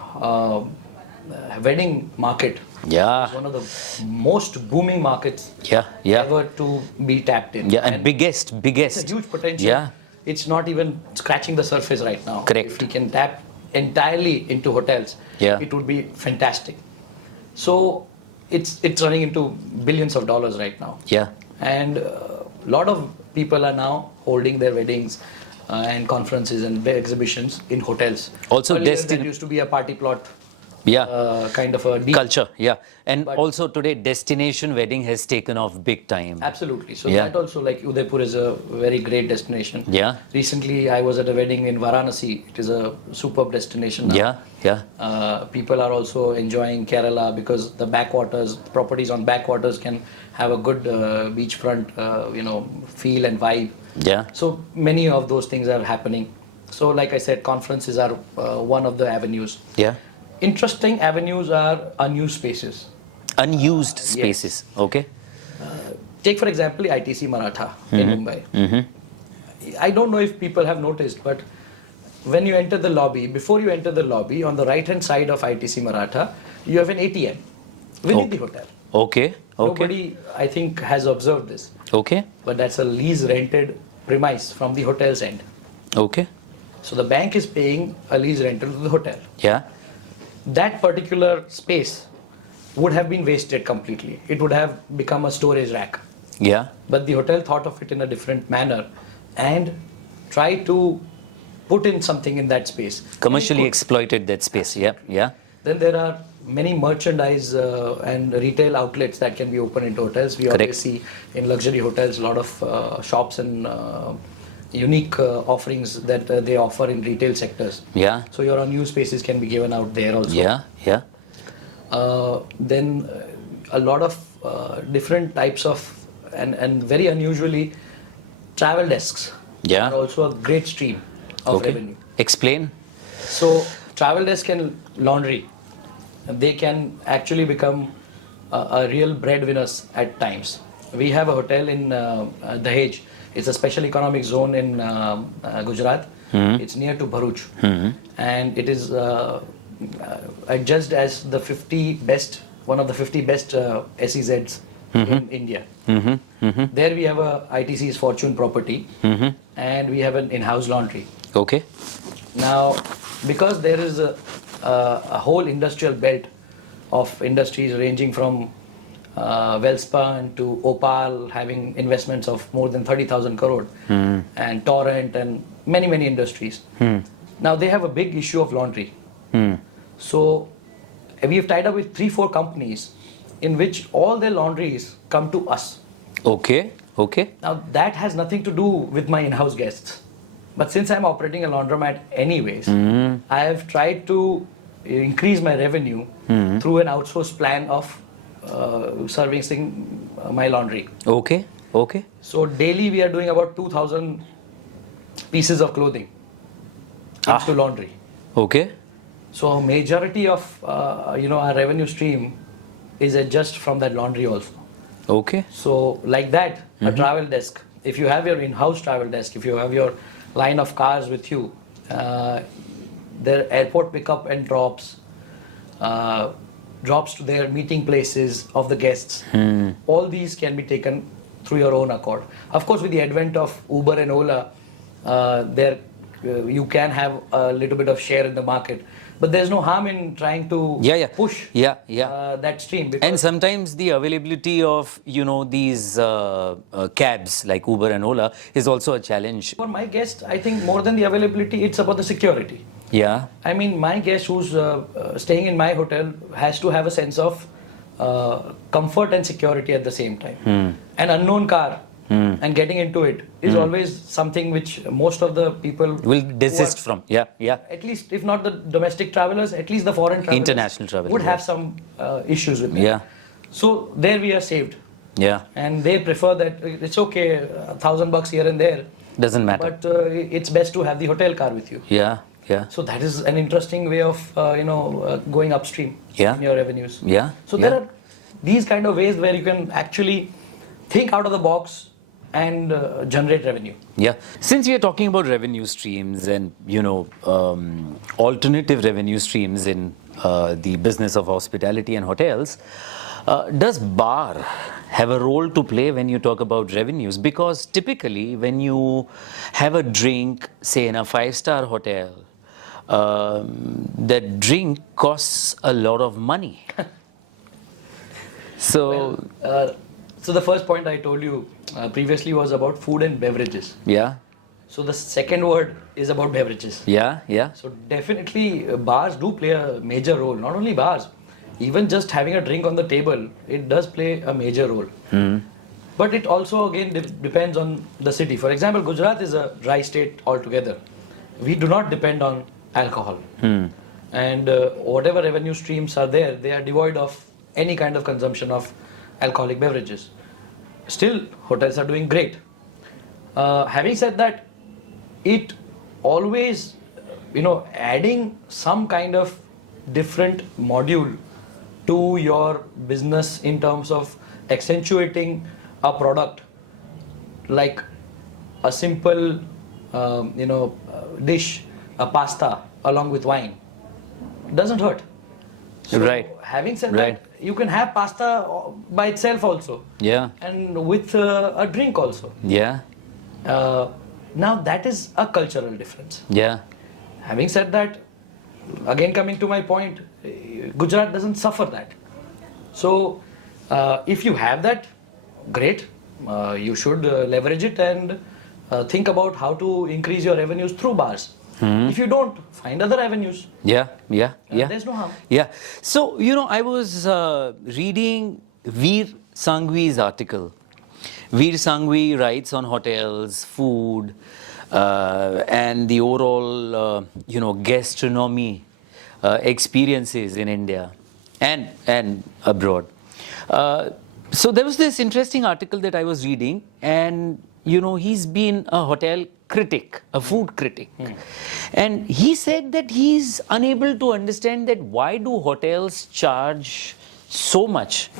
wedding market is one of the most booming markets ever to be tapped in. Yeah, and biggest. It's a huge potential. Yeah. It's not even scratching the surface right now. Correct. If we can tap entirely into hotels, it would be fantastic. So it's running into billions of dollars right now. Yeah. And a lot of people are now holding their weddings and conferences and exhibitions in hotels. Also, earlier that used to be a party plot. Kind of a deal. Culture. Yeah. And also today, destination wedding has taken off big time. Absolutely. So that also, like Udaipur is a very great destination. Yeah. Recently, I was at a wedding in Varanasi. It is a superb destination now. Yeah. People are also enjoying Kerala because the backwaters, properties on backwaters can have a good beachfront, feel and vibe. Yeah. So many of those things are happening. So like I said, conferences are one of the avenues. Yeah. Interesting avenues are unused spaces. Unused spaces. Okay. Take for example ITC Maratha in Mumbai. I don't know if people have noticed, but when you enter the lobby, before you enter the lobby, on the right hand side of ITC Maratha, you have an ATM within the hotel. Okay. Nobody, I think, has observed this. Okay. But that's a lease rented premise from the hotel's end. Okay. So the bank is paying a lease rental to the hotel. Yeah. That particular space would have been wasted completely. It would have become a storage rack. Yeah. But the hotel thought of it in a different manner and tried to put in something in that space. Commercially exploited that space. Yeah. Yeah. Then there are many merchandise and retail outlets that can be opened into hotels. We always see in luxury hotels a lot of shops and unique offerings that they offer in retail sectors. Yeah. So your unused spaces can be given out there also. Yeah. Yeah. Then a lot of different types of and very unusually travel desks are also a great stream of revenue. Explain. So travel desk and laundry, they can actually become a real breadwinners at times. We have a hotel in Dahej. It's a special economic zone in Gujarat. It's near to Bharuch. And it is adjudged as the 50 best, one of the 50 best SEZs in India. There we have a ITC's Fortune Property, and we have an in-house laundry. Okay. Now, because there is a whole industrial belt of industries ranging from Welspun to Opal, having investments of more than 30,000 crore, and Torrent and many industries. Now they have a big issue of laundry. So we have tied up with 3-4 companies in which all their laundries come to us. Okay. Okay. Now that has nothing to do with my in-house guests. But since I'm operating a laundromat anyways, I have tried to increase my revenue through an outsourced plan of servicing my laundry. Okay. Okay. So daily we are doing about 2,000 pieces of clothing into laundry. Okay. So majority of our revenue stream is just from that laundry also. Okay. So like that, a travel desk. If you have your in-house travel desk, if you have your line of cars with you, their airport pickup and drops to their meeting places of the guests. All these can be taken through your own accord. Of course, with the advent of Uber and Ola, you can have a little bit of share in the market. But there's no harm in trying to push that stream. And sometimes the availability of, these cabs like Uber and Ola is also a challenge. For my guest, I think more than the availability, it's about the security. Yeah. I mean, my guest who's staying in my hotel has to have a sense of comfort and security at the same time. An unknown car and getting into it is always something which most of the people will desist from. Yeah. At least, if not the domestic travelers, at least the foreign travelers, international travelers would have some issues with that. Yeah. So there we are saved. Yeah. And they prefer that it's okay, $1,000 here and there. Doesn't matter. But it's best to have the hotel car with you. Yeah. Yeah. So that is an interesting way of going upstream in your revenues. Yeah. So there are these kind of ways where you can actually think out of the box and generate revenue. Yeah. Since we are talking about revenue streams and alternative revenue streams in the business of hospitality and hotels, does bar have a role to play when you talk about revenues? Because typically when you have a drink, say in a 5-star hotel, that drink costs a lot of money. So the first point I told you previously was about food and beverages. Yeah. So the second word is about beverages. Yeah. So definitely bars do play a major role. Not only bars, even just having a drink on the table, it does play a major role. But it also again depends on the city. For example, Gujarat is a dry state altogether. We do not depend on alcohol. And whatever revenue streams are there, they are devoid of any kind of consumption of alcoholic beverages. Still, hotels are doing great. Having said that, it always, adding some kind of different module to your business in terms of accentuating a product, like a simple, dish, a pasta along with wine, doesn't hurt. So, right. Having said that, you can have pasta by itself also. Yeah. And with a drink also. Yeah. Now that is a cultural difference. Yeah. Having said that, again coming to my point, Gujarat doesn't suffer that. So if you have that, great. You should leverage it and think about how to increase your revenues through bars. If you don't, find other avenues. Yeah. There's no harm. Yeah. So, I was reading Veer Sanghvi's article. Veer Sanghvi writes on hotels, food, and the overall, gastronomy experiences in India and abroad. So there was this interesting article that I was reading, and he's been a hotel critic, a food critic. And he said that he's unable to understand that why do hotels charge so much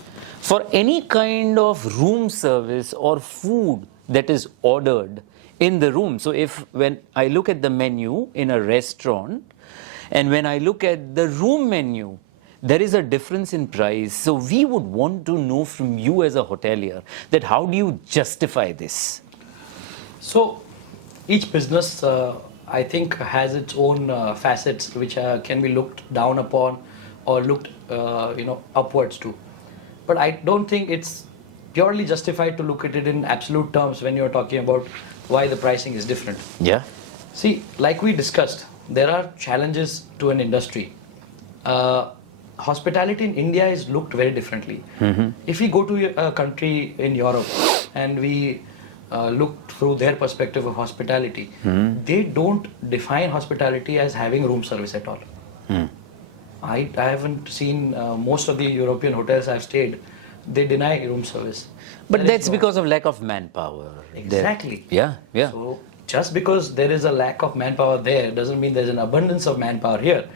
for any kind of room service or food that is ordered in the room. So when I look at the menu in a restaurant and when I look at the room menu, there is a difference in price. So we would want to know from you as a hotelier that how do you justify this? So each business, I think, has its own facets which can be looked down upon or looked, upwards to. But I don't think it's purely justified to look at it in absolute terms when you're talking about why the pricing is different. Yeah. See, like we discussed, there are challenges to an industry. Hospitality in India is looked very differently. If we go to a country in Europe and we look through their perspective of hospitality, they don't define hospitality as having room service at all. I haven't seen most of the European hotels I've stayed, they deny room service. But that's because of lack of manpower. Exactly. Yeah. So just because there is a lack of manpower there doesn't mean there's an abundance of manpower here.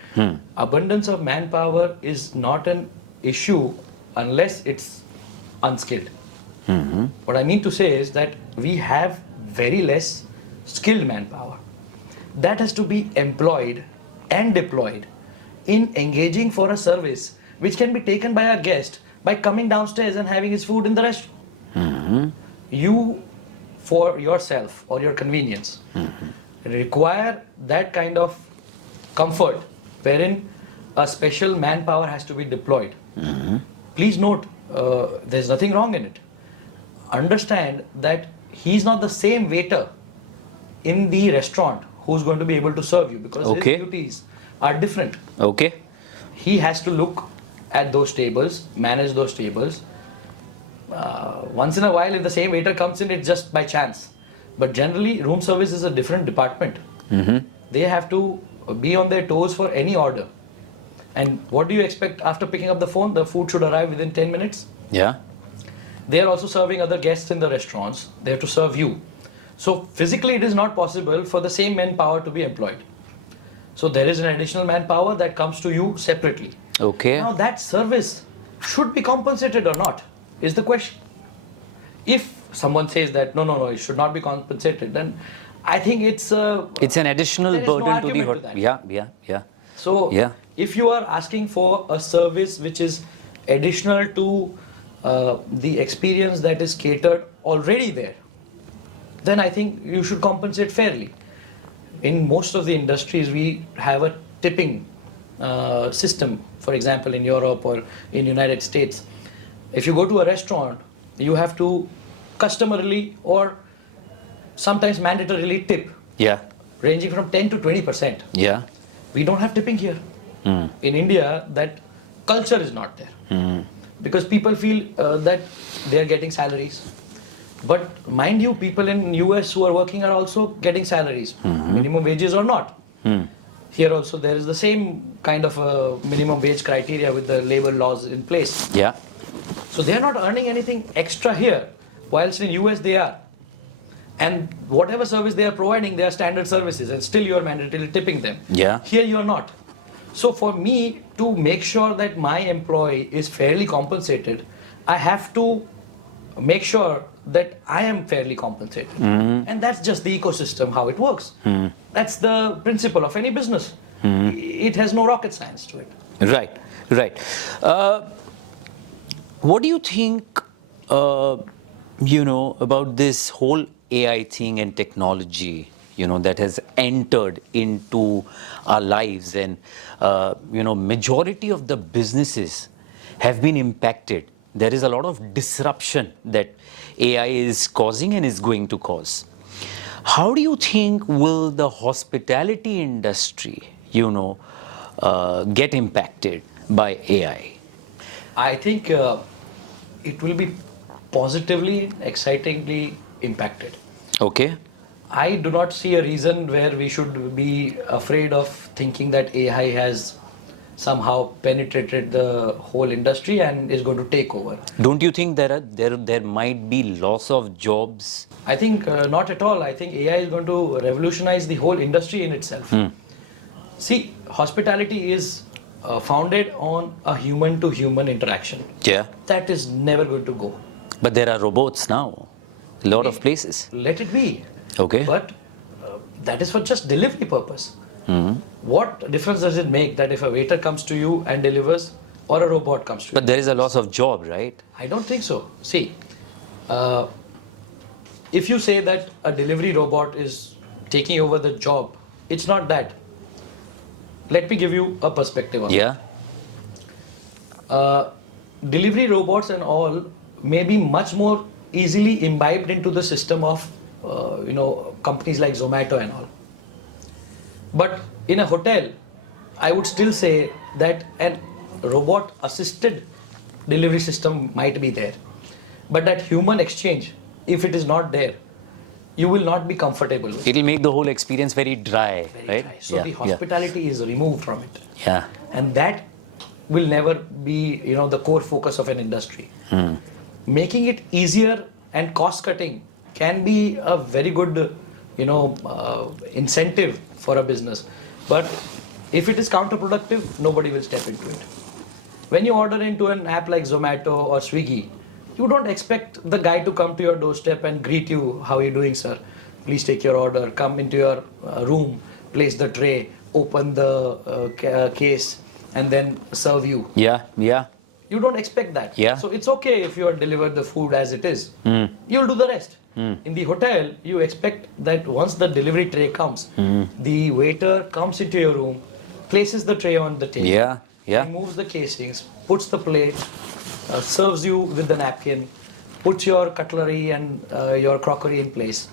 Abundance of manpower is not an issue unless it's unskilled. What I mean to say is that we have very less skilled manpower. That has to be employed and deployed in engaging for a service which can be taken by a guest by coming downstairs and having his food in the restaurant. You, for yourself or your convenience, require that kind of comfort wherein a special manpower has to be deployed. Please note, there's nothing wrong in it. Understand that he's not the same waiter in the restaurant who's going to be able to serve you because his duties are different. Okay. He has to look at those tables, manage those tables. Once in a while, if the same waiter comes in, it's just by chance. But generally, room service is a different department. They have to be on their toes for any order. And what do you expect after picking up the phone? The food should arrive within 10 minutes. Yeah. They are also serving other guests in the restaurants. They have to serve you. So physically, it is not possible for the same manpower to be employed. So there is an additional manpower that comes to you separately. Okay. Now that service should be compensated or not is the question. If someone says that no, it should not be compensated, then I think it's an additional there is no burden to the argument to that. Yeah. So if you are asking for a service which is additional to the experience that is catered already there, then I think you should compensate fairly. In most of the industries, we have a tipping system. For example, in Europe or in United States, if you go to a restaurant, you have to customarily or sometimes mandatorily tip. Yeah. Ranging from 10 to 20%. Yeah. We don't have tipping here. In India, that culture is not there. Because people feel that they are getting salaries. But mind you, people in US who are working are also getting salaries, minimum wages or not. Here also there is the same kind of minimum wage criteria with the labor laws in place. Yeah. So they are not earning anything extra here, whilst in US they are. And whatever service they are providing, they are standard services, and still you are mandatorily tipping them. Yeah. Here you are not. So for me to make sure that my employee is fairly compensated, I have to make sure that I am fairly compensated. And that's just the ecosystem, how it works. That's the principle of any business. It has no rocket science to it. Right. What do you think, about this whole AI thing and technology, that has entered into our lives, and, majority of the businesses have been impacted. There is a lot of disruption that AI is causing and is going to cause. How do you think will the hospitality industry, get impacted by AI? I think it will be positively, excitingly impacted. Okay. I do not see a reason where we should be afraid of thinking that AI has somehow penetrated the whole industry and is going to take over. Don't you think there might be loss of jobs? I think not at all. I think AI is going to revolutionize the whole industry in itself. See, hospitality is founded on a human-to-human interaction. Yeah. That is never going to go. But there are robots now, a lot of places. Let it be. Okay. But that is for just delivery purpose. What difference does it make that if a waiter comes to you and delivers or a robot comes to you. But there is a loss of job, right? I don't think so. See, uh, if you say that a delivery robot is taking over the job, it's not that. Let me give you a perspective on it. Yeah. Delivery robots and all may be much more easily imbibed into the system of companies like Zomato and all. But in a hotel, I would still say that an robot assisted delivery system might be there, but that human exchange, if it is not there, you will not be comfortable with. It'll make the whole experience very dry, Very right? dry. So the hospitality is removed from it, Yeah. and that will never be the core focus of an industry. Making it easier and cost cutting can be a very good incentive for a business, but if it is counterproductive, nobody will step into it. When you order into an app like Zomato or Swiggy, you don't expect the guy to come to your doorstep and greet you, how are you doing, sir? Please take your order, come into your room, place the tray, open the case, and then serve you. Yeah. Yeah. You don't expect that. Yeah. So it's okay if you are delivered the food as it is. You'll do the rest. In the hotel, you expect that once the delivery tray comes, the waiter comes into your room, places the tray on the table, Yeah. Yeah. removes the casings, puts the plate, serves you with the napkin, puts your cutlery and your crockery in place.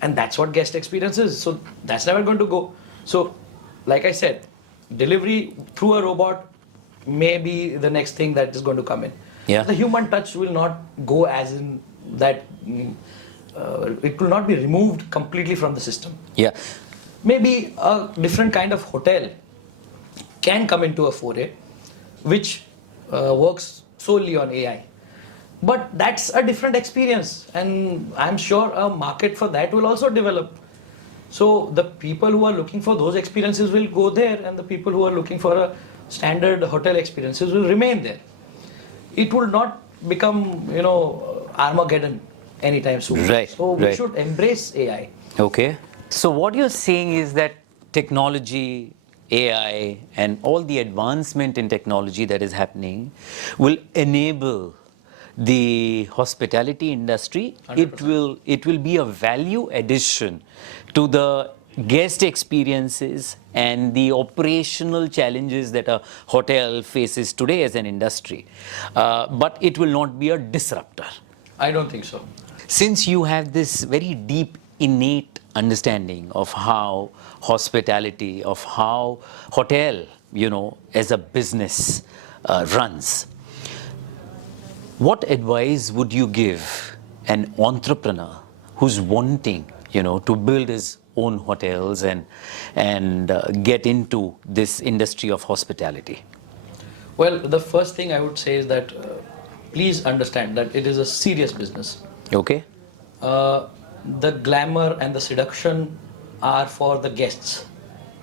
And that's what guest experience is. So that's never going to go. So, like I said, delivery through a robot may be the next thing that is going to come in. Yeah. The human touch will not go as in that, it will not be removed completely from the system. Yeah. Maybe a different kind of hotel can come into a foray which works solely on AI. But that's a different experience, and I'm sure a market for that will also develop. So the people who are looking for those experiences will go there, and the people who are looking for a standard hotel experiences will remain there. It will not become, Armageddon anytime soon. Right, So we right. should embrace AI. Okay. So what you're saying is that technology, AI, and all the advancement in technology that is happening will enable the hospitality industry. 100%. It will be a value addition to the guest experiences and the operational challenges that a hotel faces today as an industry. But it will not be a disruptor. I don't think so. Since you have this very deep, innate understanding of how hospitality, of how hotel, as a business runs, what advice would you give an entrepreneur who's wanting, to build his own hotels and get into this industry of hospitality? Well, the first thing I would say is that please understand that it is a serious business. Okay? The glamour and the seduction are for the guests,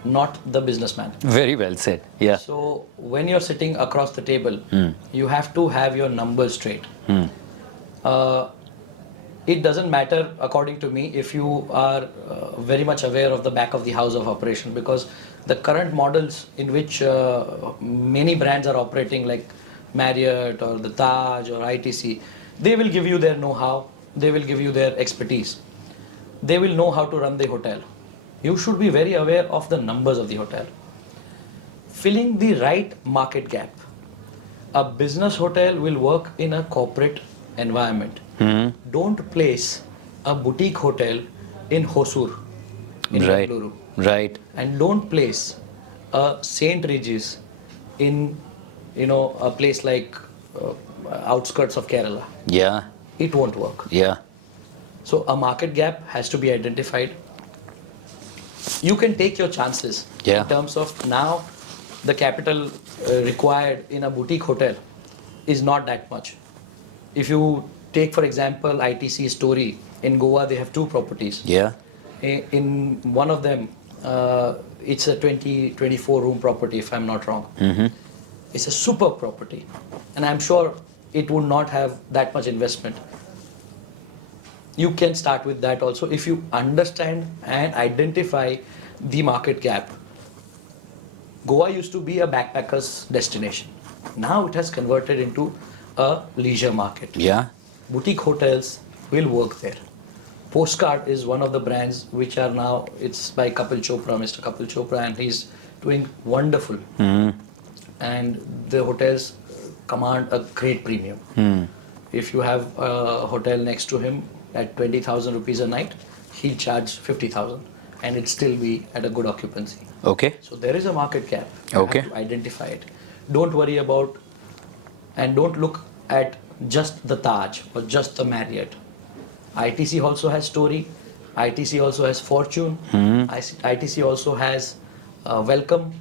not the businessman. Very well said. Yeah. So when you're sitting across the table, you have to have your numbers straight. It doesn't matter, according to me, if you are very much aware of the back of the house of operation, because the current models in which many brands are operating, like Marriott or the Taj or ITC, they will give you their know-how, they will give you their expertise. They will know how to run the hotel. You should be very aware of the numbers of the hotel. Filling the right market gap. A business hotel will work in a corporate environment. Don't place a boutique hotel in Hosur, in Right. Bengaluru. Right. And don't place a St. Regis in, a place like outskirts of Kerala. Yeah. It won't work. Yeah. So a market gap has to be identified. You can take your chances Yeah. in terms of now the capital required in a boutique hotel is not that much. If you take, for example, ITC Story in Goa, they have 2 properties. Yeah. In one of them, it's a 24 room property, if I'm not wrong. It's a superb property, and I'm sure it would not have that much investment. You can start with that also if you understand and identify the market gap. Goa used to be a backpackers destination. Now it has converted into a leisure market. Yeah. Boutique hotels will work there. Postcard is one of the brands which are now, it's by Kapil Chopra, Mr. Kapil Chopra, and he's doing wonderful. And the hotels command a great premium. If you have a hotel next to him at 20,000 rupees a night, he'll charge 50,000 and it'll still be at a good occupancy. Okay. So there is a market gap. You Okay. have to identify it. Don't worry about and don't look at just the Taj or just the Marriott. ITC also has Story. ITC also has Fortune. ITC also has Welcome.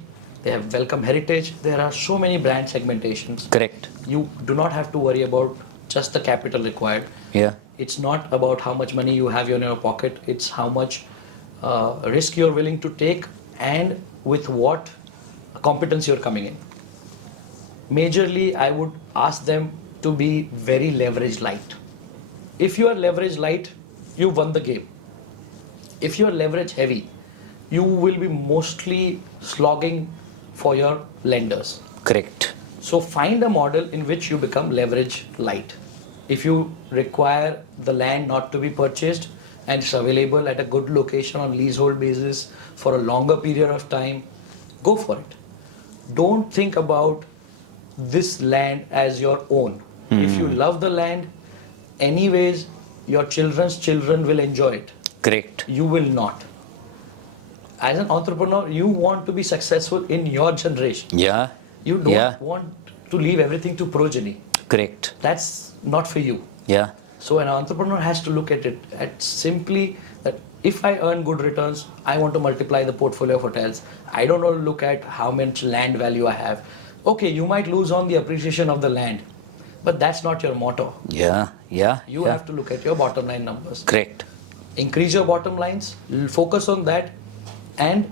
They have Welcome Heritage. There are so many brand segmentations. Correct. You do not have to worry about just the capital required. Yeah. It's not about how much money you have in your pocket. It's how much risk you're willing to take and with what competence you're coming in. Majorly, I would ask them to be very leverage light. If you are leverage light, you won the game. If you are leverage heavy, you will be mostly slogging for your lenders. Correct. So find a model in which you become leverage light. If you require the land not to be purchased and it's available at a good location on leasehold basis for a longer period of time, go for it. Don't think about this land as your own. If you love the land, anyways, your children's children will enjoy it. Correct. You will not. As an entrepreneur, you want to be successful in your generation. Yeah. You don't want to leave everything to progeny. Correct. That's not for you. Yeah. So an entrepreneur has to look at it at simply that if I earn good returns, I want to multiply the portfolio of hotels. I don't want to look at how much land value I have. Okay, you might lose on the appreciation of the land, but that's not your motto. Yeah. Yeah. You have to look at your bottom line numbers. Correct. Increase your bottom lines, focus on that, and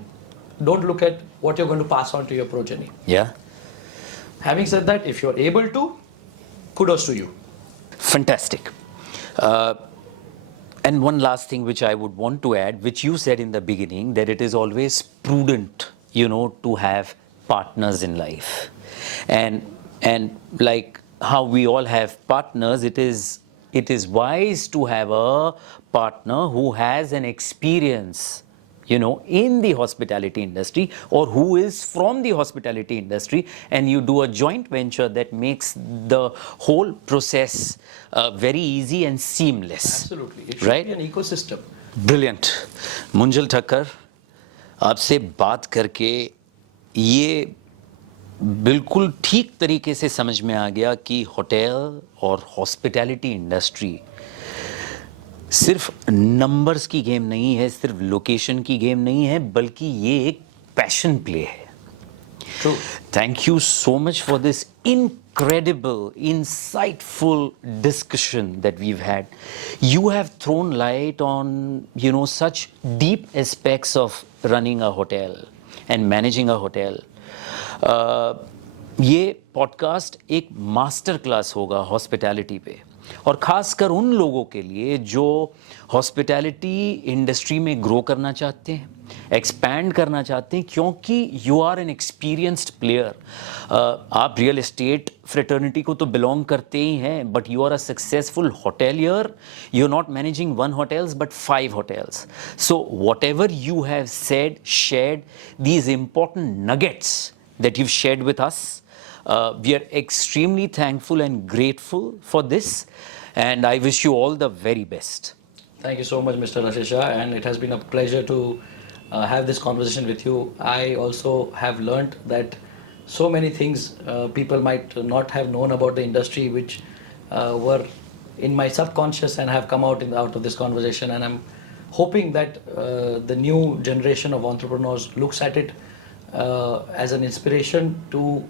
don't look at what you're going to pass on to your progeny. Yeah. Having said that, if you're able to, kudos to you. Fantastic. And one last thing which I would want to add, which you said in the beginning, that it is always prudent, to have partners in life. And like how we all have partners, it is wise to have a partner who has an experience in the hospitality industry or who is from the hospitality industry, and you do a joint venture that makes the whole process very easy and seamless. Absolutely. It should Right? be an ecosystem. Brilliant. Munjal Thakkar, आपसे बात करके ये बिल्कुल ठीक तरीके से समझ में आ गया कि होटल और हॉस्पिटैलिटी इंडस्ट्री सिर्फ नंबर्स की गेम नहीं है, सिर्फ लोकेशन की गेम नहीं है, बल्कि ये एक पैशन प्ले है. True. Thank you so much for this incredible, insightful discussion that we've had. You have thrown light on, such deep aspects of running a hotel and managing a hotel. ये podcast एक master class होगा hospitality पे, और ख़ासकर उन लोगों के लिए जो हॉस्पिटैलिटी इंडस्ट्री में ग्रो करना चाहते हैं, एक्सपैंड करना चाहते हैं, क्योंकि you are an experienced player. आप रियल एस्टेट फ्रेटर्निटी को तो बिलोंग करते ही हैं, but you are a successful hotelier. You are not managing 1 hotels but 5 hotels. So whatever you have said, shared, these important nuggets that you've shared with us, we are extremely thankful and grateful for this, and I wish you all the very best. Thank you so much, Mr. Rasesh Shah, and it has been a pleasure to have this conversation with you. I also have learnt that so many things people might not have known about the industry, which were in my subconscious and have come out out of this conversation. And I'm hoping that the new generation of entrepreneurs looks at it as an inspiration to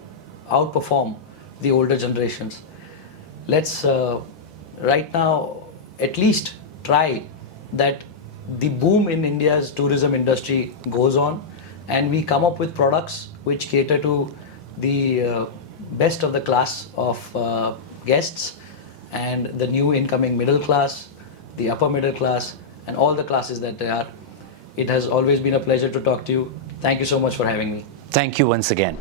outperform the older generations. Let's right now at least try that the boom in India's tourism industry goes on, and we come up with products which cater to the best of the class of guests and the new incoming middle class, the upper middle class, and all the classes that they are. It has always been a pleasure to talk to you. Thank you so much for having me. Thank you once again.